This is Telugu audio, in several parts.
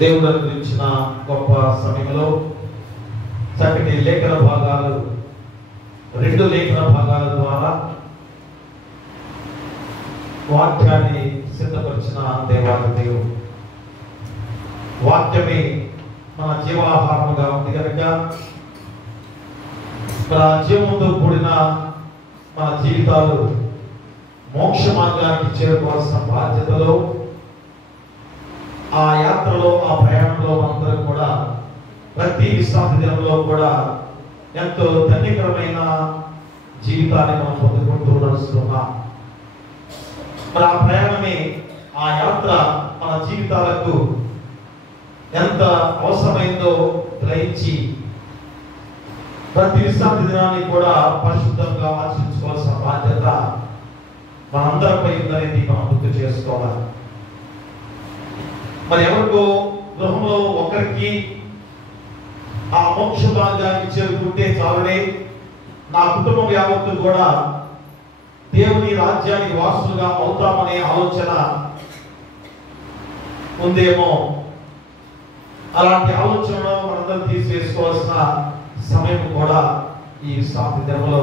దేవుడు అనుగ్రహించిన గొప్ప సమయంలో చక్కటి లేఖన భాగాలు, 2 లేఖన భాగాల ద్వారా వాక్యాన్ని సిద్ధపరిచిన దేవాది దేవుడు. వాక్యమే మన జీవాహారముగా ఉంది కనుక మన జీవంతో కూడిన మన జీవితాలు మోక్ష మార్గానికి చేరుకోవాల్సిన బాధ్యతలో, ఆ యాత్రలో, ఆ ప్రయాణంలో మనందరం కూడా ప్రతి విశ్రాంతి దినంలో కూడా ఎంతో ధన్యకరమైన జీవితాన్ని మనం పొందుకుంటూ నడుస్తున్నాం. మరి ఆ ప్రయాణమే, ఆ యాత్ర మన జీవితాలకు ఎంత అవసరమైందో గ్రహించి ప్రతి విశ్రాంతి దినాన్ని కూడా పరిశుద్ధంగా ఆచరించుకోవాల్సిన బాధ్యత మనందరిపై ఉందనేది మనం గుర్తు చేసుకోవాలి. మరి ఎవరికో గృహంలో ఒకరికి ఆ మోక్ష మార్గానికి చేరుకుంటే చాలునే, నా కుటుంబం యావత్తు కూడా దేవుని రాజ్యానికి వారసులుగా అవుతామనే ఆలోచన ఉందేమో. అలాంటి ఆలోచనలో మనందరం తీసివేసుకోవాల్సిన సమయం కూడా ఈ విశ్రాంతి దినంలో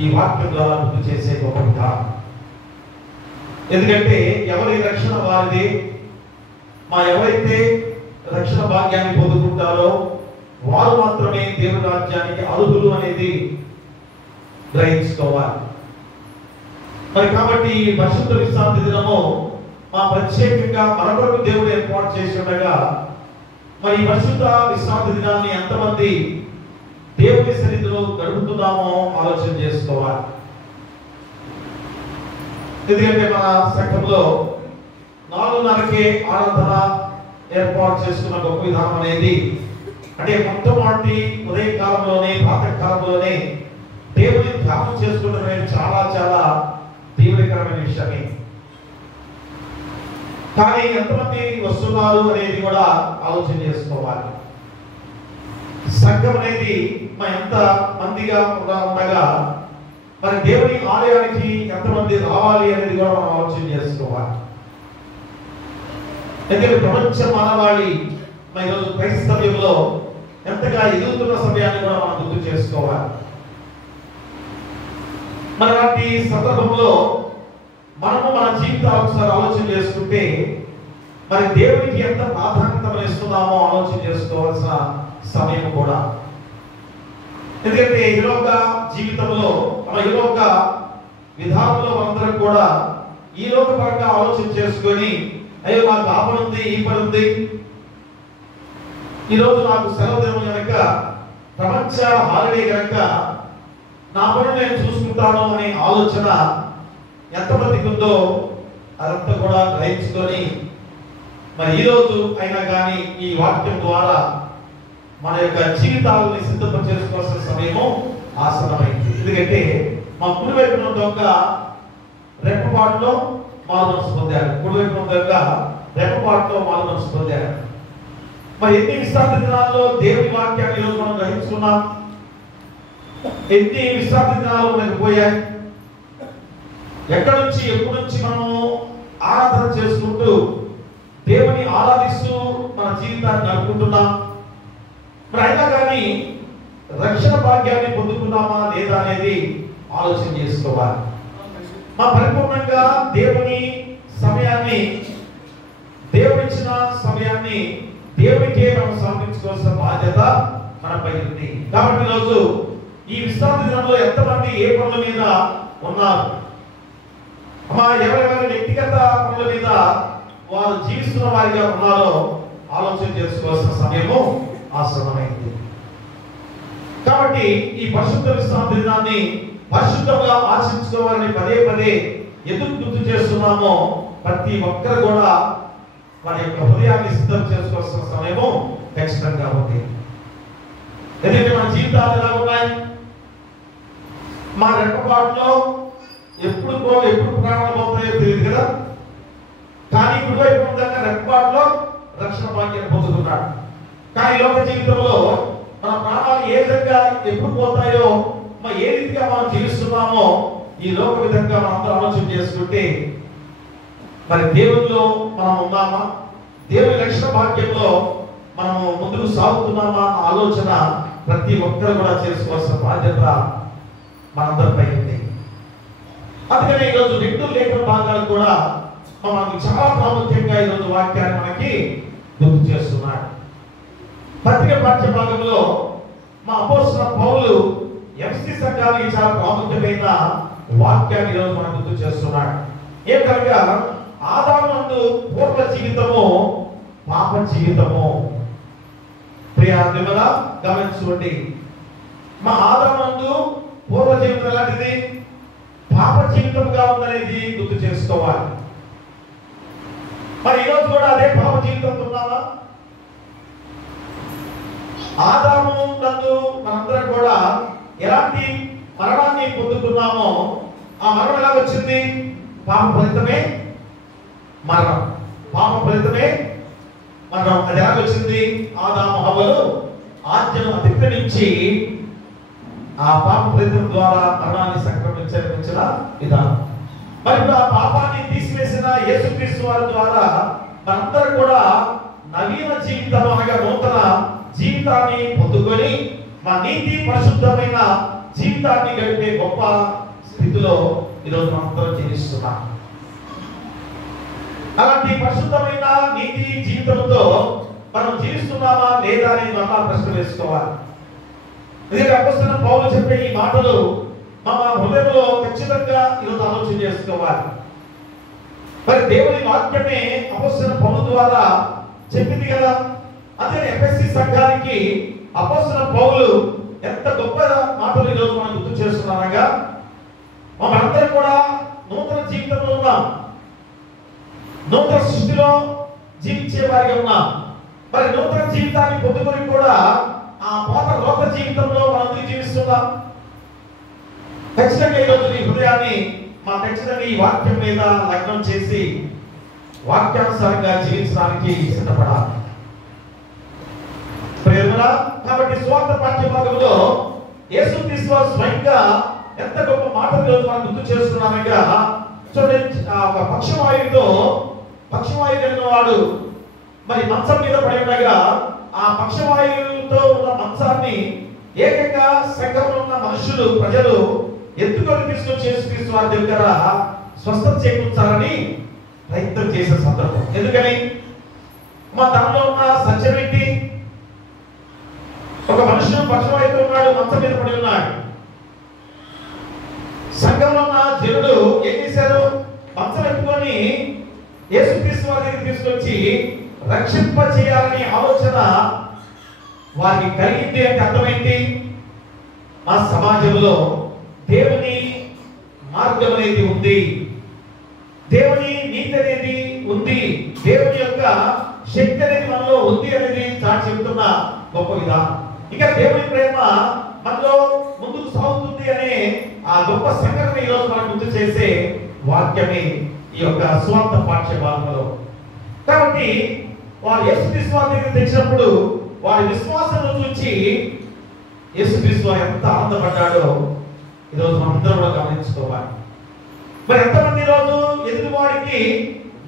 ఈ వాక్యం ద్వారా గుర్తు చేసే గొప్ప విధానం. ఎందుకంటే ఎవరి రక్షణ వారిది. ఎవరైతే రక్షణ భాగ్యాన్ని పొందుకుంటారో వారు మాత్రమే దేవుని రాజ్యానికి అర్హులు అనేది గ్రహించుకోవాలి. మరి కాబట్టి ఈ పరిశుద్ధ విశ్రాంతి దినము ప్రత్యేకంగా మన కొరకు దేవుడు ఏర్పాటు చేసి ఉండగా, మరి ఈ పరిశుద్ధ విశ్రాంతి దినాన్ని ఎంతమంది దేవుని సన్నిధిలో గడుపుతున్నామో ఆలోచన చేసుకోవాలి. ఎందుకంటే మన సంఘంలో 4:30కే ఆరాధన ఏర్పాటు చేసుకున్న గొప్ప విధానం అనేది, అంటే మొట్టమొదటి ఉదయకాలంలోనే, ప్రాతకాలంలోనే దేవుని ధ్యానం చేసుకుంటే చాలా చాలా దీవెనకరమైన విషయమే. కానీ ఎంతమంది వస్తున్నారు అనేది కూడా ఆలోచన చేసుకోవాలి. సంఘం అనేది ఎంత మందిగా ఉండగా మరి దేవుని ఆలయానికి ఎంతమంది రావాలి అనేది కూడా మనం ఆలోచన చేసుకోవాలి. ఎందుకంటే ప్రపంచ మానవాళి ఈరోజు క్రైస్తవ్యంలో ఎంతగా ఎదుగుతున్న సమయాన్ని కూడా మనం గుర్తు చేసుకోవాలి. మరి అలాంటి సందర్భంలో మనము మన జీవితాలు ఒకసారి ఆలోచన చేసుకుంటే మరి దేవునికి ఎంత ప్రాధాన్యత ఇస్తున్నామో ఆలోచన చేసుకోవాల్సిన సమయం కూడా. ఎందుకంటే ఈ లోక జీవితంలో, మన ఈ లోక విధానంలో మనందరం కూడా ఈ లోక పరంగా ఆలోచన చేసుకొని, అయ్యో నాకు ఆ పని ఉంది, ఈ పని ఉంది, ఈరోజు నాకు సెలవు దినం కనుక, ప్రపంచ హాలిడే కనుక నా పని నేను చూసుకుంటాను అనే ఆలోచన ఎంతమందికి ఉందో అదంతా కూడా గ్రహించుకొని మరి ఈరోజు అయినా కానీ ఈ వాక్యం ద్వారా మన యొక్క జీవితాలని సిద్ధపరచేసుకోవాల్సిన సమయము ఆసన్నమైంది. ఎందుకంటే మా కుడివైపున దొంగ రెప్పపాటులో మారు మనసు పొందారు, కుడివైపున దొంగ రెప్పపాటులో మారు మనసు పొందారు. మరి ఎన్ని విశ్రాంతి దినాల్లో దేవుని వాక్యాన్ని ఈరోజు మనం గ్రహించుకున్నాం? ఎన్ని విశ్రాంతి దినాలు మనకు పోయాయి? ఎక్కడి నుంచి, ఎప్పటి నుంచి మనము ఆరాధన చేసుకుంటూ దేవుని ఆరాధిస్తూ మన జీవితాన్ని నడుపుకుంటున్నాం? మరి అయినా కానీ రక్షణ భాగ్యాన్ని పొందుకున్నామా లేదా అనేది ఆలోచన చేసుకోవాలి. పరిపూర్ణంగా దేవుని సమయాన్ని, దేవుడిచ్చిన సమయాన్ని దేవునికే మనం సమర్పించుకోవాల్సిన బాధ్యత మనపై ఉంది. కాబట్టి ఈరోజు ఈ విశ్రాంతి దినంలో ఎంతమంది ఏ పనుల మీద ఉన్నారు? ఎవరెవరి వ్యక్తిగత పనుల మీద వారు జీవిస్తున్న వారిగా ఉన్నారో ఆలోచన చేసుకోవాల్సిన సమయము ఆసన్నమైంది. కాబట్టి ఈ పరిశుద్ధ విశ్రాంతి దినాన్ని పరిశుద్ధంగా ఆచరించుకోవాలని పదే పదే ఎందుకు గుర్తు చేస్తున్నామో ప్రతి ఒక్కరు కూడా మన యొక్క హృదయాన్ని సిద్ధం చేసుకోవాల్సిన సమయము ఖచ్చితంగా ఉంది. ఎందుకంటే మన జీవితాలు ఎలా ఉన్నాయి? మా రెప్పపాటులో ఎప్పుడు ప్రాణాలు పోతాయో తెలియదు కదా. కానీ కుడివైపు ఉందన్న రెప్పపాటులో రక్షణ భాగ్యాన్ని పొందుతున్నాడు. కానీ లోక జీవితంలో మన ప్రాణాలు ఏ విధంగా ఎప్పుడు పోతాయో, ఏ రీతిగా మనం జీవిస్తున్నామో ఈ లోక విధంగా మనం ఆలోచన చేసుకుంటే మరి దేవుల్లో మనం ఉన్నామా? దేవుని రక్షణ భాగ్యంలో మనము ముందుకు సాగుతున్నామా అన్న ఆలోచన ప్రతి ఒక్కరు కూడా చేసుకోవాల్సిన బాధ్యత మనందరిపై ఉంది. అందుకనే ఈరోజు 2 లేఖన భాగాలు కూడా మనకు చాలా ప్రాముఖ్యంగా ఈరోజు వాక్యాన్ని మనకి గుర్తు చేస్తున్నాడు. పత్రిక పాఠ్య భాగంలో మా అపోస్తలుడైన పౌలు ఎఫెసీ సంఘానికి చాలా ప్రాముఖ్యమైన వాక్యాన్ని ఈరోజు మనకు గుర్తు చేస్తున్నాడు. ఏమనగా ఆదామునందు పూర్వ జీవితము పాప జీవితము. ప్రియాత్మల గమనించుకోండి, మా ఆదామునందు పూర్వ జీవితం ఎలాంటిది? పాప జీవితంగా ఉందనేది గుర్తు చేసుకోవాలి. మరి ఈరోజు కూడా అదే పాప జీవితంతో ఉన్నామా? ఆదాము నందు మనందరం కూడా ఎలాంటి మరణాన్ని పొందుతున్నామో ఆ మరణం ఎలా వచ్చింది? పాప ఫలితమే మరణం. పాప ఫలితమే మరణం. అది ఎలా వచ్చింది? ఆదాము హవ్వలు ఆజ్ఞను అతిక్రమించి ఆ పాప ఫలితం ద్వారా మరణాన్ని సంక్రమించిన విధానం. మరి ఇప్పుడు ఆ పాపాన్ని తీసివేసిన యేసుక్రీస్తు వారి ద్వారా మనందరం కూడా నవీన జీవితం అనగా నూతన జీవితాన్ని పొందుకొని మా నీతి పరిశుద్ధమైన జీవితాన్ని గడిపే గొప్ప స్థితిలో ఈరోజు మనందరం జీవిస్తున్నాం. అలాంటి పరిశుద్ధమైన నీతి జీవితంతో మనం జీవిస్తున్నామా లేదా అని మళ్ళా ప్రశ్న వేసుకోవాలి. ఎందుకంటే అపోస్తలుడైన పౌలు చెప్పే ఈ మాటలు మన హృదయంలో ఖచ్చితంగా ఈరోజు ఆలోచన చేసుకోవాలి. మరి దేవుని వాక్యమే అపోస్తలుడైన పౌలు ద్వారా చెప్పింది కదా. అదే ఎఫెసీ సంఘానికి అపోస్తలుడైన పౌలు ఎంత గొప్ప మాటలు ఈరోజు మనం గుర్తు చేస్తున్నామనగా మనందరం కూడా నూతన జీవితంలో ఉన్నాం, నూతన సృష్టిలో జీవించే వారిగా ఉన్నాం. మరి నూతన జీవితాన్ని పొందుకొని కూడా ఆ పాత లోక జీవితంలో మనం జీవిస్తున్నాం. ఖచ్చితంగా ఈరోజు నీ హృదయాన్ని ఖచ్చితంగా ఈ వాక్యం మీద లగ్నం చేసి వాక్యానుసారంగా జీవించడానికి సిద్ధపడాలి. కాబట్టి స్వార్థ పాఠ్య భాగంలో యేసుక్రీస్తు వారు స్వయంగా ఎంత గొప్ప మాటలు ఈరోజు మనం గుర్తు చేస్తున్నామనగా చూడండి, ఒక పక్షవాయువు కలిగిన వాడు మరి మంచం మీద పడి ఉండగా ఆ పక్షవాయువుతో ఉన్న మంచాన్ని ఏకంగా సంఘంలో ఉన్న మనుషులు ప్రజలు ఎత్తుకొని తీసుకొచ్చి యేసుక్రీస్తు వారి దగ్గర స్వస్థత చేకూర్చాలని ప్రయత్నం చేసే సందర్భం. ఎందుకని? దానిలో ఉన్న సత్యం ఏంటి? ఒక మనుషుడు పక్షవాయువుతో ఉన్నాడు, మంచం మీద పడి ఉన్నాడు. సంఘంలో ఉన్న జనుడు ఏం చేశారు? మంచం ఎత్తుకొని యేసుక్రీస్తు వారి దగ్గర తీసుకొచ్చి రక్షింప చేయాలనే ఆలోచన వారికి కలిగింది. అంటే అర్థమైంది, మా సమాజంలో దేవుని మార్గం అనేది ఉంది, దేవుని నీతి అనేది ఉంది, దేవుని యొక్క శక్తి అనేది మనలో ఉంది అనేది చాటి చెబుతున్న గొప్ప విధానం. ఇంకా దేవుని ప్రేమ మనలో ముందుకు సాగుతుంది అనే ఆ గొప్ప సంఘటన ఈరోజు మనం గుర్తు చేసే వాక్యమే ఈ యొక్క స్వార్థ పాఠ్య భాగంలో. కాబట్టి వారు యేసుక్రీస్తు వారి దగ్గర తెచ్చినప్పుడు వారి విశ్వాసాన్ని చూసి యేసుక్రీస్తు ఎంత ఆనందపడ్డాడో ఈరోజు మనందరం కూడా గమనించుకోవాలి. మరి ఎంతమంది ఈరోజు ఎదుటివాడికి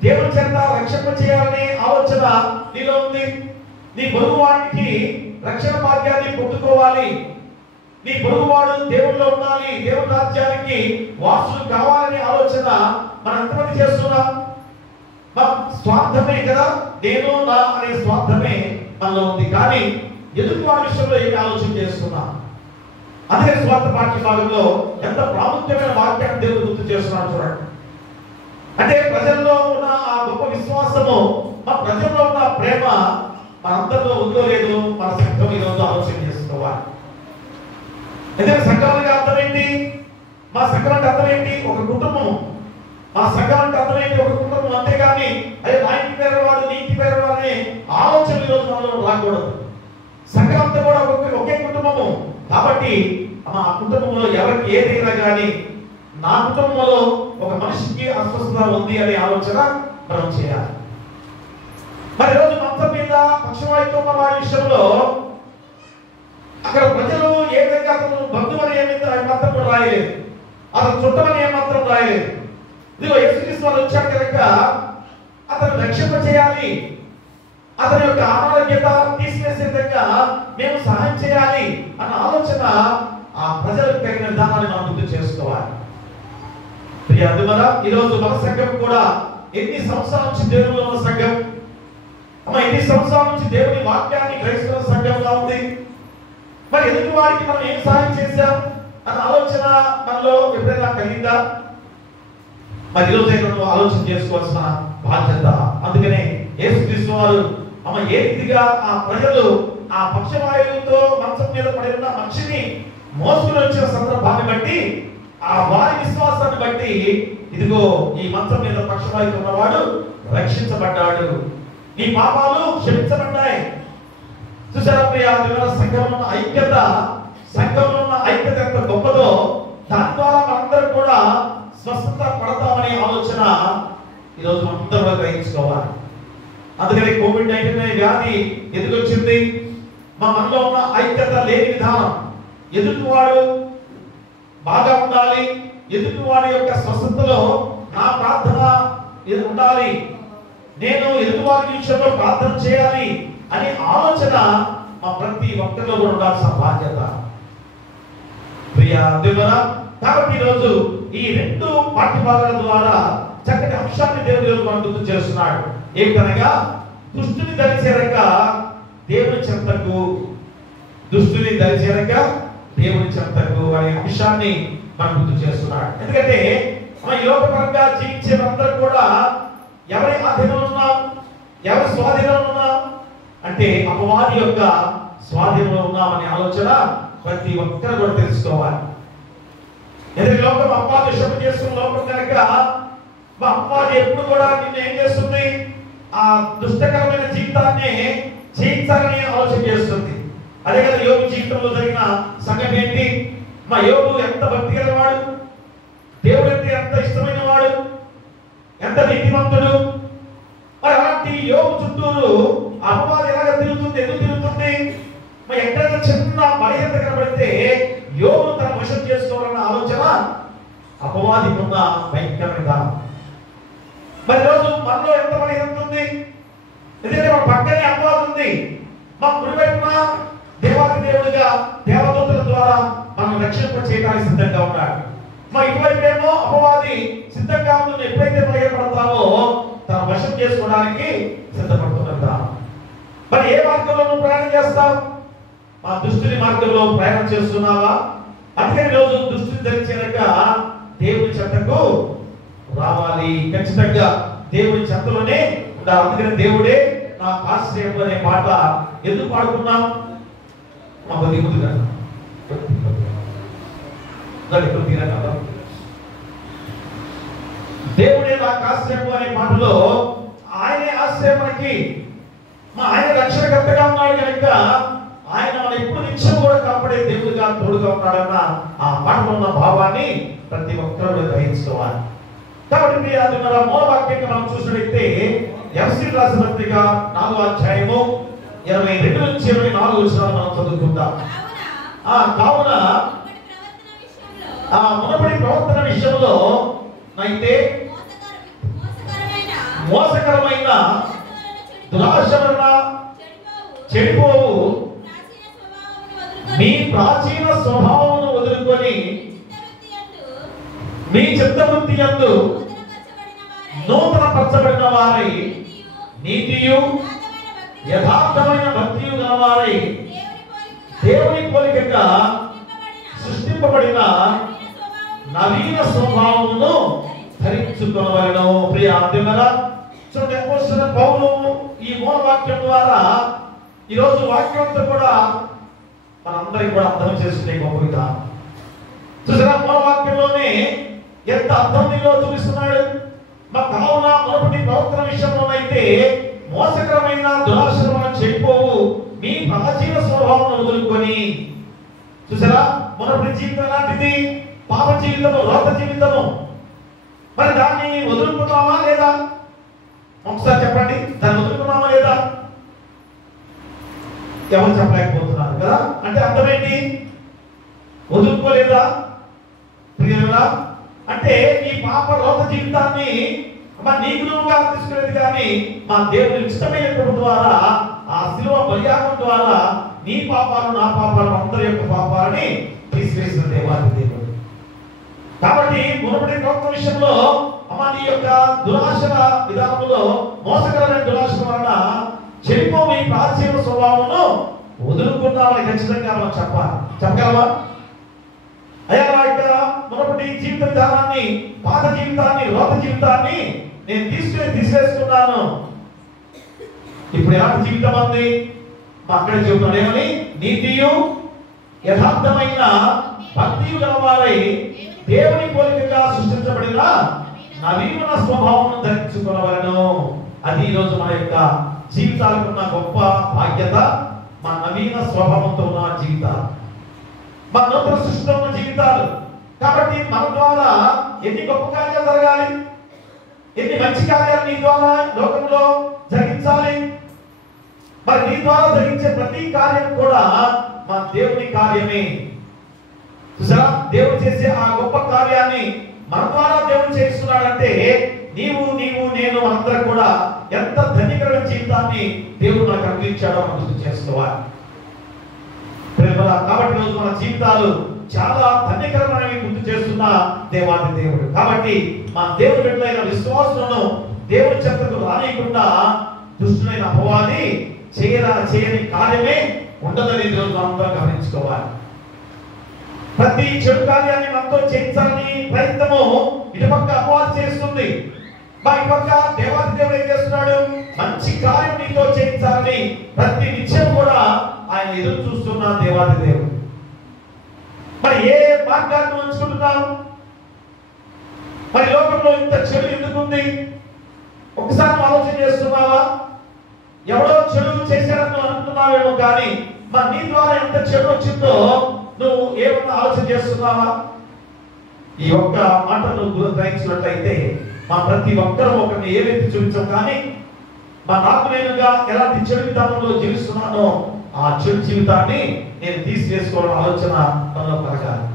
దేవుని చేత రక్షణ చేయాలనే ఆలోచన నీలో ఉంది? నీ పొరుగువాడికి రక్షణ భాగ్యాన్ని పొందుకోవాలి, నీ పొరుగువాడు దేవుల్లో ఉండాలి, దేవుని రాజ్యానికి వారసులు కావాలనే ఆలోచన మనం ఎంతమంది చేస్తున్నాం? స్వార్థమే కదా, నేను నా అనే స్వార్థమే మనలో ఉంది. కానీ ఎదుటి వారి విషయంలో ఏమి ఆలోచన చేస్తున్నాం? అదే స్వార్థ పాఠ్య భాగంలో ఎంత ప్రాముఖ్యమైన వాక్యాన్ని దేవుడు గుర్తు చేస్తున్నాడు చూడండి. అంటే ప్రజల్లో ఉన్న ఆ గొప్ప విశ్వాసము, మా ప్రజల్లో ఉన్న ప్రేమ మనందరిలో ఉందో లేదో మన సంఘం ఈరోజు ఆలోచన చేసుకోవాలి. ఎందుకంటే సంఘం అంటే అర్థం ఏంటి? మా సంఘం అంటే అర్థం ఏంటి? ఒక కుటుంబం. మా సంఘం అంటే అర్థం ఏంటి? ఒక కుటుంబం. అంతేగాని అదే నా ఇంటి పేరు వాడు, నీ ఇంటి పేరు వాడు అనే ఆలోచన ఈరోజు మనలో రాకూడదు. సంఘం అంతా కూడా ఒకే కుటుంబము. కాబట్టి మా కుటుంబంలో ఎవరికి ఏదైనా కానీ నా కుటుంబంలో ఒక మనిషికి అస్వస్థత ఉంది అనే ఆలోచన మనం చేయాలి. మరి రోజు మంచం మీద పక్షవాయువుతో ఉన్న వారి విషయంలో అక్కడ ప్రజలు ఏ విధంగా అతను బంధువుని ఏమాత్రం కూడా రాయలేదు, అతను చుట్టమని ఏమాత్రం రాయలేదు. ఇదిగో యేసుక్రీస్తు వారు వచ్చాక కనుక అతను రక్షణ చేయాలి, అతని యొక్క అనారోగ్యత తీసివేసే విధంగా మేము సహాయం చేయాలి అన్న ఆలోచన ఆ ప్రజలకు తగిన విధానాన్ని మనం గుర్తు చేసుకోవాలి. ఈరోజు మన సంఘం కూడా ఎన్ని సంవత్సరాల నుంచి దేవునిలో ఉన్న సంఘం, ఎన్ని సంవత్సరాల నుంచి దేవుని వాక్యాన్ని గ్రహిస్తున్న సంఘంగా ఉంది. మరి ఎదుటి వారికి మనం ఏం సహాయం చేశాం అన్న ఆలోచన మనలో ఎప్పుడైనా కలిగిందా? మరి ఈరోజు ఆలోచన చేసుకోవాల్సిన బాధ్యత. అందుకనే యేసుక్రీస్తు వారు ఏ రీతిగా ఆ ప్రజలు ఆ పక్షవాయువుతో మంచం మీద పడి ఉన్న మనిషిని మోసుకుని వచ్చిన సందర్భాన్ని బట్టి, ఆ వారి విశ్వాసాన్ని బట్టి, ఇదిగో ఈ మంచం మీద పక్షవాయువు ఉన్నవాడు రక్షించబడ్డాడు, నీ పాపాలు క్షమించబడ్డాయి. చూసారా ప్రియ సంఘంలో ఉన్న ఐక్యత, సంఘంలో ఉన్న ఐక్యత ఎంత గొప్పదో, దాని ద్వారా మనందరం కూడా స్వస్థత పడతామనే ఆలోచన ఈరోజు అందరూ గ్రహించుకోవాలి. అందుకని కోవిడ్-19 అనే వ్యాధి ఎందుకు వచ్చింది? మనలో ఉన్న ఐక్యత లేని విధానం. ఎదుటివాడు బాగా ఉండాలి, ఎదుటివాడి యొక్క స్వస్థతలో నా ప్రార్థన ఉండాలి, నేను ఎదుటివారి విషయంలో ప్రార్థన చేయాలి అనే ఆలోచన మా ప్రతి ఒక్కరిలో కూడా ఉండాల్సిన బాధ్యత. కాబట్టి ఈరోజు ఈ రెండు పాఠ్యభాగాల ద్వారా చక్కటి అంశాన్ని దేవుడు మనం గుర్తు చేస్తున్నాడు. ఏమిటనగా దుష్టుని దరిచేరక దేవుని చెంతకు, దుష్టుని దరిచేరక దేవుని చెంతకు అనే అంశాన్ని మనం గుర్తు చేస్తున్నాడు. ఎందుకంటే ఈ లోకపరంగా జీవించే అందరూ కూడా ఎవరి ఆధీనంలో ఉన్నాం, ఎవరి స్వాధీనంలో ఉన్నాం అంటే అపవాది యొక్క స్వాధీనంలో ఉన్నామనే ఆలోచన ప్రతి ఒక్కరు కూడా తెలుసుకోవాలి. ఎందుకంటే లోకం అపవాది శుభ్రం చేసుకున్న లోకం కనుక అపవాది ఎప్పుడు కూడా నిన్ను ఏం చేస్తుంది? ఆ దుష్టకరమైన జీవితాన్ని జీవించాలని ఆలోచన చేస్తుంది. అదే కదా యోగు జీవితంలో జరిగిన సంఘటన ఏంటి? యోగు ఎంత భక్తి గలవాడు, దేవుడు అంటే ఎంత ఇష్టమైన వాడు, ఎంత నీతిమంతుడు. మరి అలాంటి యోగు చుట్టూరు అపవాది ఎలాగ తిరుగుతుంది? ఎందుకు తిరుగుతుంది? ఎక్కడైనా చిన్న బలహీనత కనబడితే యోగు తన వశం చేసుకోవాలన్న ఆలోచన అపవాదికి ఉన్న భయంకరమైన. మరి రోజు మనలో ఎంత బలహీనత ఉంది? ఎందుకంటే మన పక్కనే అపవాది ఉంది, మా కుడివైపున దేవాది దేవుడిగా దేవదూతల ద్వారా మనం రక్షింప చేయడానికి సిద్ధంగా ఉన్నాడు. మా ఇటువైపు ఏమో అపవాది సిద్ధంగా ఉంటుంది. ఎప్పుడైతే బలహీనపడతామో తన వశం చేసుకోవడానికి సిద్ధపడుతుందా? మరి ఏ మార్గంలో నువ్వు ప్రయాణం చేస్తావు? మా దుష్టుని మార్గంలో ప్రయాణం చేస్తున్నావా? అందుకని రోజు దుష్టుని ధరించాక దేవుని చెంతకు రావాలి, ఖచ్చితంగా దేవుని చెంతలోనే ఉండాలి. అందుకని దేవుడే నా ఆశ్రయం అనే పాట ఎందుకు పాడుకున్నాం? మా దిగుతుగా దేవుడే నాకు ఆశ్రయం అనే మాటలో ఆయనే ఆశ్రయం మనకి, ఆయన రక్షణకర్తగా ఉన్నాడు కనుక ఆయన మన ఎప్పుడు నిత్యం కూడా కాపాడే దేవుడిగా తోడుగా ఉన్నాడన్న ఆ మాటలో ఉన్న భావాన్ని ప్రతి ఒక్కరూ గ్రహించుకోవాలి. కాబట్టి అది మన మూలవాక్యంగా మనం చూసినట్లయితే ఎఫెసీయులకు రాసిన పత్రిక 4వ అధ్యాయము 22 నుంచి 24 వచనాలు మనం చదువుకుందాం. కావున మునుపటి ప్రవర్తన విషయంలో అయితే మోసకరమైన దురాశ వలన చెడిపోవు మీ ప్రాచీన స్వభావమును వదులుకొని మీ చిత్తవృత్తి యందు నూతన పరచబడిన వారై నీతియు యథార్థమైన భక్తియు గలవారై దేవుని పోలికగా సృష్టింపబడిన నవీన స్వభావమును ధరించుకొనవలెను. ప్రియ దేవులారా, చూడండి అపోస్తలుడైన పౌలు ఈ మూల వాక్యం ద్వారా ఈరోజు వాక్యంతో కూడా మనందరికీ కూడా అర్థం చేసుకునే గొప్ప విధానం. చూసారా, మూల వాక్యంలోనే ఎంత అర్థం నీలో చూపిస్తున్నాడు. మా కావున మునుపటి ప్రవర్తన విషయంలోనైతే మోసకరమైన దురాశలను చెడిపోవు మీ ప్రాచీన స్వభావం వదులుకొని. చూసారా, మునుపటి జీవితం ఎలాంటిది? పాప జీవితము, రోత జీవితము. మరి దాన్ని వదులుకున్నామా లేదా? ఒకసారి చెప్పండి, దాన్ని వదులుకున్నామా లేదా? ఎవరు చెప్పలేకపోతున్నారు కదా. అంటే అర్థమేంటి? వదులుకోలేదా? ప్రియులారా, అంటే ఈ పాప రోత జీవితాన్ని నీకు నువ్వుగా తీసుకునేది కానీ మా దేవుని ఇష్టమైన ద్వారా, ఆ శిలువ బలియాగం ద్వారా నీ పాపాలు నా పాపాలు అందరి యొక్క పాపాలని తీసివేసిన దేవాది దేవుడు. కాబట్టి మునుపటి ప్రవక్త విషయంలో నీ యొక్క దురాశల విధానంలో మోసకరమైన దురాశల వలన చెడిపోయి ప్రాచీన స్వభావమును వదులుకున్నామని ఖచ్చితంగా మనం చెప్పగలమా? అయ్యా నా యొక్క మునుపటి జీవిత విధానాన్ని, పాత జీవితాన్ని, లోక జీవితాన్ని నేను తీసివేసుకున్నాను. ఇప్పుడు ఎలాంటి జీవితం ఉంది? అక్కడే చెబుతున్నాడు ఏమని? నీతియు యథార్థమైన భక్తియు గలవారై దేవుని పోలికగా సృష్టించబడిన నవీన స్వభావం ధరించుకున్నవలను. అది ఈరోజు మన యొక్క జీవితాలకు ఉన్న గొప్ప బాధ్యత. మన నవీన స్వభావంతో ఉన్న జీవితాలు, మన నూతన సృష్టితో ఉన్న జీవితాలు. కాబట్టి మన ద్వారా ఎన్ని గొప్ప కార్యాలు జరగాలి, ఎన్ని మంచి కార్యాలు నీ ద్వారా లోకంలో జరిగించాలి. మరి నీ ద్వారా జరిగించే ప్రతి కార్యం కూడా మన దేవుని కార్యమే. చూసారా, దేవుడు చేసే ఆ గొప్ప కార్యాన్ని మన ద్వారా దేవుడు చేస్తున్నాడంటే నీవు నేను మనందరం కూడా ఎంత ధన్యకరమైన జీవితాన్ని దేవుడు మనకు అనుగ్రహించాడో మనం గుర్తు చేసుకోవాలి. కాబట్టి రోజు మన జీవితాలు చాలా ధన్యకరమైనవి గుర్తు చేస్తున్న దేవాది దేవుడు. కాబట్టి మన దేవుడు బిడ్డలైన విశ్వాసులను దేవుడి చెంతకు రానియకుండా దుష్టులైన అపవాది చేయని కార్యమే ఉండదని రోజు అందరం గమనించుకోవాలి. ప్రతి చెడు కార్యాన్ని మనతో చేయించాలని ప్రయత్నము ఇటుపక్క అపవాది చేస్తుంది. మరి పక్క దేవాది దేవుడు ఏం చేస్తున్నాడు? మంచి కార్యం నీతో చేయించాలని ప్రతి నిత్యం కూడా ఆయన ఎదురు చూస్తున్న దేవాది దేవుడు. మరి ఏ మార్గాన్ని ఉంచుకుంటున్నాం? మరి లోకంలో ఇంత చెడు ఎందుకుంది? ఒకసారి ఆలోచన చేస్తున్నావా? ఎవడో చెడు చేశారని అనుకున్నావేమో, కానీ మరి నీ ద్వారా ఎంత చెడు వచ్చిందో నువ్వు ఏమన్నా ఆలోచన చేస్తున్నావా? ఈ ఒక్క మాట నువ్వు గ్రహించినట్లయితే మా ప్రతి ఒక్కరూ ఒకరిని ఏవైతే చూపించాం, కానీ మా నాకు నేనుగా ఎలాంటి చెడు విధానంలో జీవిస్తున్నానో ఆ చెడు జీవితాన్ని నేను తీసివేసుకోవడం ఆలోచన మనలో కలగాలి.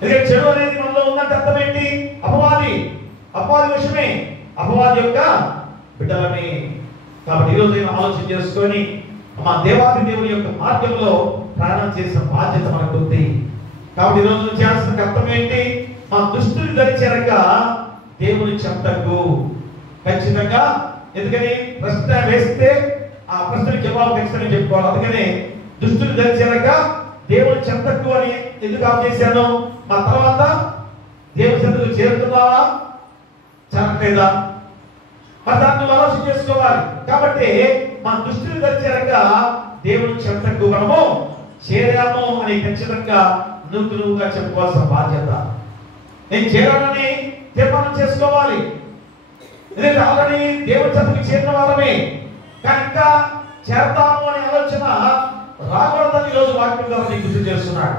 ఎందుకంటే చెడు అనేది మనలో ఉన్నట్టు అర్థం ఏంటి? అపవాది విషయమే, అపవాది యొక్క బిడ్డలమే. కాబట్టి ఈరోజు నేను ఆలోచన చేసుకొని మా దేవాది దేవుని యొక్క మార్గంలో ప్రయాణం చేసిన బాధ్యత మనకు ఉంది. కాబట్టి ఈరోజు చేయాల్సిన కర్తవ్యం ఏంటి? మా దుష్టుని ధరించాక దేవుని చెంతకు ఖచ్చితంగా, ఎందుకని ప్రశ్న వేస్తే ఆ ప్రశ్నకి జవాబు ఖచ్చితంగా చెప్పుకోవాలి. అందుకనే దుష్టుని ధరించాక దేవుని చెంతకు అని ఎందుకు ఆఫ్ చేశాను? మా తర్వాత దేవుని చెంతకు చేరుతున్నావా, చేరట్లేదా? మరి దాన్ని ఆలోచన చేసుకోవాలి. కాబట్టి మన దృష్టిని ధరించాక దేవుని చెంతకు మనము చేరాము అని ఖచ్చితంగా నువ్వుగా చెప్పుకోవాల్సిన బాధ్యత. నేను చేరాలని తీర్మానం చేసుకోవాలి. ఎందుకంటే ఆల్రెడీ దేవుని చెంతకు చేరిన వాళ్ళమే, కానీ ఇంకా చేరతాము అనే ఆలోచన రాకూడదని ఈరోజు వాక్యం ద్వారా నీకు గుర్తు చేస్తున్నాడు.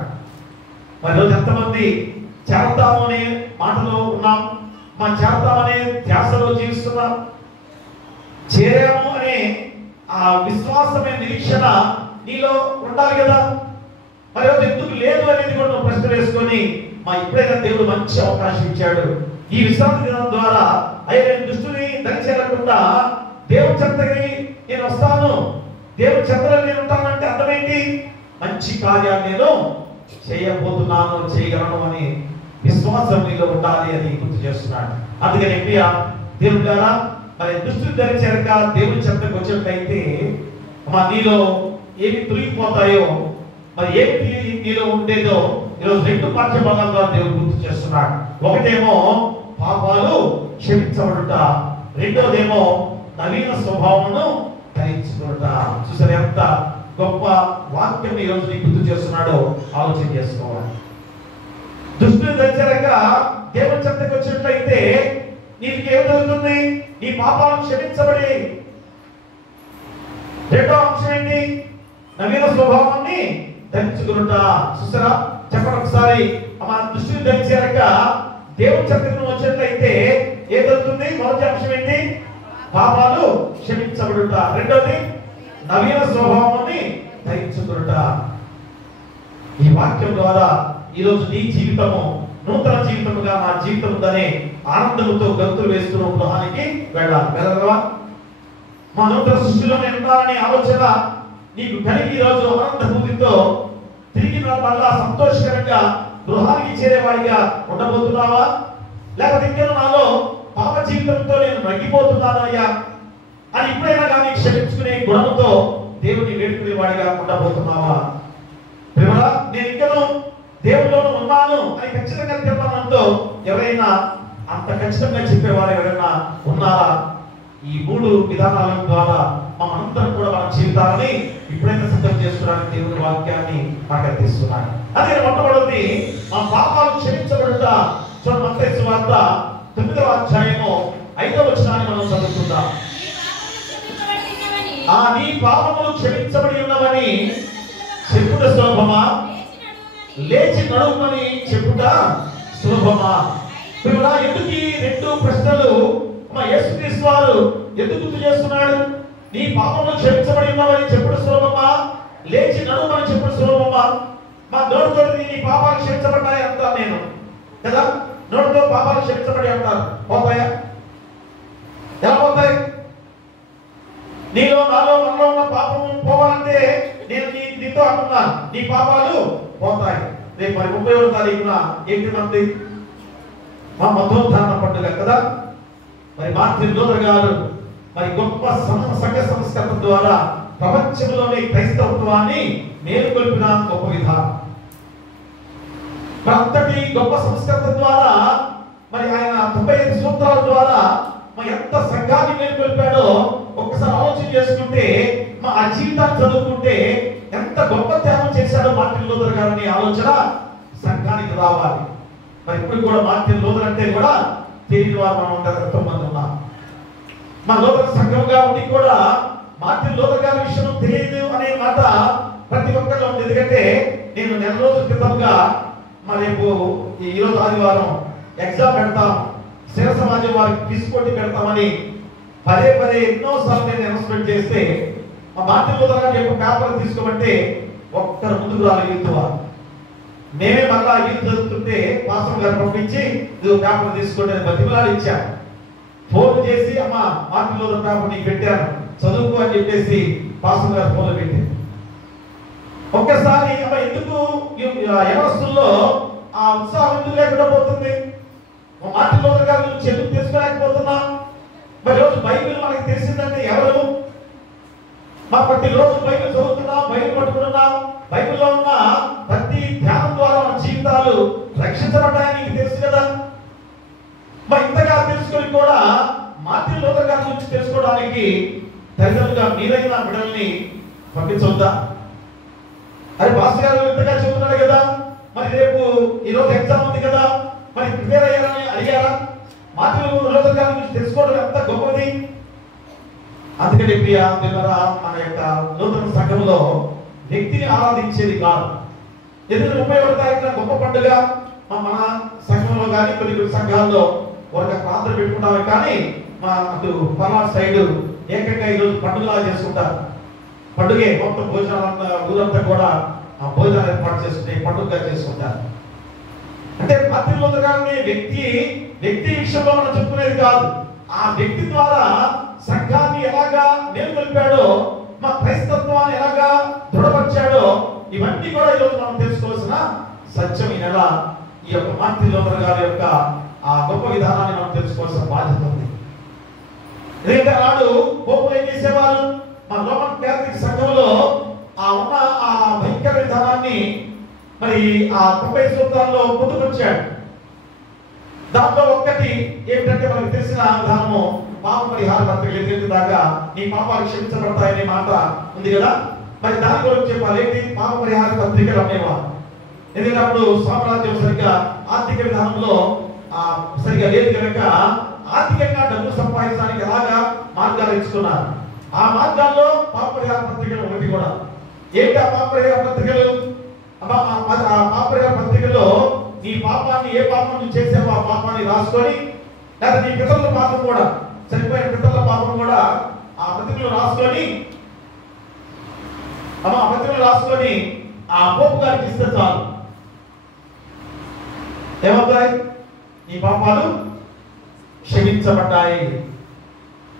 మరి రోజు ఎంతమంది చేరతాము అనే మాటలో ఉన్నాం, మా చేరతామనే ధ్యాసలో జీవిస్తున్నాం. చేరాము అనే ఆ విశ్వాసమైన నిరీక్షణ నీలో ఉండాలి కదా. మరి ఎందుకు లేదు అనేది కూడా నువ్వు ప్రశ్న వేసుకొని ఇప్పుడైనా దేవుడు మంచి అవకాశం ఇచ్చాడు. ఈ విశ్రాంతి దినం ద్వారా నేను దుష్టుని దరిచేరకుండా దేవుడి చెంతకి నేను వస్తాను, దేవుడి చెంతలో నేను ఉంటానంటే అర్థం ఏంటి? మంచి కార్యాలు నేను చేయబోతున్నాను, చేయగలను అని విశ్వాసం నీలో ఉండాలి అని గుర్తు చేస్తున్నాడు. అందుకని దేవుడు ద్వారా మరి దుష్టుని ధరించాక దేవుడి చెంతకు వచ్చినట్లయితే నీలో ఏమి తొలగిపోతాయో, మరి ఏమి నీలో ఉండేదో ఈరోజు రెండు పాఠ్యభాగాల ద్వారా దేవుడు గుర్తు చేస్తున్నాడు. ఒకటేమో పాపాలు క్షమించబడుట, రెండోదేమో నవీన స్వభావమును ధరించుకునుట. చూసారు ఎంత గొప్ప వాక్యం ఈ రోజు నీకు గుర్తు చేస్తున్నాడో ఆలోచన చేసుకోవాలి. దుష్టుని ధరించాక దేవుని చెంతకు వచ్చినట్లయితే నీకు ఏం జరుగుతుంది? నీ పాపాలు క్షమించబడి, రెండో అంశం ఏంటి? నవీన స్వభావాన్ని ధరించుకునుట. చూసారా, చెప్పండి ఒకసారి. దృష్టిని ధరించాక దేవుని చెంతకు వచ్చినట్లయితే ఏం జరుగుతుంది? మొదటి అంశం ఏంటి? పాపాలు క్షమించబడుట. రెండోది నవీన స్వభావాన్ని ధరించుకునుట. ఈ వాక్యం ద్వారా ఈరోజు నీ జీవితము నూతన జీవితముగా నా జీవితం ఉందనే ఆనందముతో గంతులు వేస్తున్న గృహానికి వెళ్ళాలి. వెళ్ళగలవా? మా నూతన సృష్టిలో నేను ఉన్నాననే ఆలోచన నీకు కలిగి ఈరోజు ఆనందభూతితో తిరిగి మళ్ళా సంతోషకరంగా గృహానికి చేరేవాడిగా ఉండబోతున్నావా? లేకపోతే ఇంకా నాలో పాప జీవితంతో నేను మగ్గిపోతున్నానయ్యా అని ఇప్పుడైనా కానీ క్షమించుకునే గుణంతో దేవుని వేడుకునేవాడిగా ఉండబోతున్నావా? ప్రేమరా, నేను ఇంకను దేవుళ్ళలోనూ ఉన్నాను అని ఖచ్చితంగా చెప్పడంతో ఎవరైనా అంత ఖచ్చితంగా చెప్పేవారు ఎవరైనా ఉన్నారా? ఈ 3 విధానాల ద్వారా మనందరం కూడా మన జీవితాలని ఇప్పుడైనా సిద్ధం చేసుకోవడానికి దేవుని వాక్యాన్ని మనకు అందిస్తున్నాడు. అదే మొట్టమొదటి మా పాపాలు క్షమించబడుట. చూడండి, మత్తయి సువార్త 9వ అధ్యాయము 5వ వచనాన్ని మనం చదువుకుందాం. నీ పాపములు క్షమించబడి ఉన్నవని చెప్పుట సులభమా, లేచి నడుమని చెప్పుట సులభమా? ఎందుకు ఈ 2 ప్రశ్నలు యేసుక్రీస్తు వారు ఎందుకు గుర్తు చేస్తున్నాడు? నీ పాపములు క్షమించబడి ఉన్నవని చెప్పుడు సులభమా, లేచి నడుమని చెప్పుడు సులభమా? మా నోటితో నీ పాపాలు క్షమించబడ్డాయి అంటాను నేను కదా. నోటితో పాపాలు క్షమించబడి అంటారు, పోతాయా? ఎలా పోతాయి? నీలో నాలో మనలో ఉన్న పాపము పోవాలంటే నేను నీతో అంటున్నాను, నీ పాపాలు పోతాయి. రేపు 31వ తారీఖున ఏంటి మంది మా మతోద్ధారణ పండుగ కదా. మరి మార్టిన్ లూథర్ గారు మరి గొప్ప సంఘ సంస్కరణ ద్వారా ప్రపంచంలోని క్రైస్తవత్వాన్ని మేలుకొల్పిన గొప్ప విధానం. అంతటి గొప్ప సంస్కరణ ద్వారా మరి ఆయన 95 సూత్రాల ద్వారా మరి ఎంత సంఘాన్ని మేలుకొల్పాడో ఒక్కసారి ఆలోచన చేసుకుంటే, మా ఆ జీవితాన్ని చదువుకుంటే ఎంత గొప్ప త్యాగం చేశాడో మార్టిన్ లూథర్ గారు అనే ఆలోచన సంఘానికి రావాలి. మరి ఇప్పుడు కూడా మార్టిన్ లూథర్ అంటే కూడా తెలియని వారు మనం ఎంతో మంది ఉన్నాం. మా లూథర్ సంఘంగా ఉండి కూడా మార్టిన్ లూథర్ గారి విషయం తెలియదు అనే మాట ప్రతి ఒక్కరిలో ఉంది. ఎందుకంటే నేను నెల రోజుల క్రితంగా రేపు ఈరోజు ఆదివారం ఎగ్జామ్ పెడతాం, శివ సమాజం వారికి క్విజ్ పోటీ పెడతామని పదే ఎన్నోసార్లు నేను అనౌన్స్మెంట్ చేస్తే మా మార్టిన్ లూథర్ గారు చెప్పి పేపర్ తీసుకోమంటే ఒక్కరు ముందుకు రాలేదు. మేమే మళ్ళా యూత్ చదువుతుంటే పాస్టర్ గారు పంపించి ఇది పేపర్ తీసుకుంటే బతిమలాడి ఇచ్చాను. ఫోన్ చేసి అమ్మ మార్టిన్ లూథర్ పేపర్ నీకు పెట్టాను చదువుకో అని చెప్పేసి పాస్టర్ గారు ఫోన్లో పెట్టారు. ఒక్కసారి అమ్మ ఎందుకు యవనస్తుల్లో ఆ ఉత్సాహం ఎందుకు లేకుండా పోతుంది? మార్టిన్ లూథర్ గారి గురించి ఎందుకు తెలుసుకోలేకపోతున్నా? మరి రోజు బైబిల్ మనకి తెలిసిందంటే ఎవరు? ప్రతి రోజు బైబిల్ చదువుతున్నాం, బైబిల్ పట్టుకుంటున్నాం. బైబిల్లో ఉన్న ప్రతి ధ్యానం ద్వారా మన జీవితాలు రక్షించబడ్డాయని నీకు తెలుసు కదా. మరి ఇంతగా తెలుసుకొని కూడా మార్టిన్ లూథర్ గారి గురించి తెలుసుకోవడానికి తల్లిదండ్రులుగా మీరైనా బిడ్డల్ని పంపించవద్దా? అరే పాస్టర్ గారు ఇంతగా చెబుతున్నాడు కదా, మరి రేపు ఈరోజు ఎగ్జామ్ ఉంది కదా, మరి ప్రిపేర్ అయ్యారని అడిగారా? మార్టిన్ లూథర్ గారి గురించి తెలుసుకోవడం ఎంత గొప్పది. అందుకని ప్రియ పిల్లరా, మన యొక్క నూతన సంఘంలో వ్యక్తిని ఆరాధించేది కాదు. ఎందుకంటే 31వ తారీఖున గొప్ప పండుగ మన సంఘంలో కానీ కొన్ని సంఘాల్లో ఒక ప్రార్థన పెట్టుకుంటామే, కానీ మా అటు పలానా సైడ్ ఏకంగా ఈరోజు పండుగలా చేసుకుంటారు. పండుగే మొత్తం భోజనాలంతా ఊరంతా కూడా ఆ భోజనాలు ఏర్పాటు చేసుకుని పండుగగా చేసుకుంటారు. అంటే మార్టిన్ లూథర్ గారిని వ్యక్తి విషయంలో మనం చెప్పుకునేది కాదు, ఆ వ్యక్తి ద్వారా సంఘాన్ని ఎలాగా మేలుకొల్పాడో, మా క్రైస్తత్వాన్ని ఎలాగా దృఢపరిచాడో, ఇవన్నీ కూడా ఈరోజు మనం తెలుసుకోవాల్సిన సత్యం. ఈ నెల ఈ యొక్క మార్టిన్ లూథర్ గారి యొక్క ఆ గొప్ప విధానాన్ని మనం తెలుసుకోవాల్సిన బాధ్యత ఉంది. ఎందుకంటే నాడు పోపులు ఏం చేసేవారు? మన రోమన్ క్యాథలిక్ సంఘంలో ఉన్న ఆ భయంకర విధానాన్ని మరి ఆ 90 సూత్రాల్లో పొందుకొచ్చాడు. దాంట్లో ఒక్కటి ఏమిటంటే మనకు తెలిసిన విధానము పాప పరిహార పత్రిక ఎదురు దాకా నీ పాపాలు క్షమించబడతాయనే మాట ఉంది కదా. మరి దాని గురించి చెప్పాలి. ఏంటి పాప పరిహార పత్రికలు అనేవారు? ఎందుకంటే అప్పుడు సామ్రాజ్యం సరిగ్గా ఆర్థిక విధానంలో సరిగ్గా లేదు కనుక ఆర్థికంగా డబ్బు సంపాదించడానికి ఎలాగా మార్గాలు ఎంచుకున్నారు. ఆ మార్గాల్లో పాప పరిహార పత్రికలు ఒకటి కూడా. ఏంటి ఆ పాప పరిహార పత్రికలు? ఆ పాప పరిహార పత్రికలో నీ పాపాన్ని, ఏ పాపం నువ్వు చేసావో ఆ పాపాన్ని రాసుకొని, లేదా నీ పితరుల పాపం కూడా, చనిపోయిన పితరుల పాపం కూడా ఆ పత్రికలు రాసుకొని ఆ పోపు గారికి ఇస్తే చాలు. ఏమవుతాయి? నీ పాపాలు క్షమించబడ్డాయి.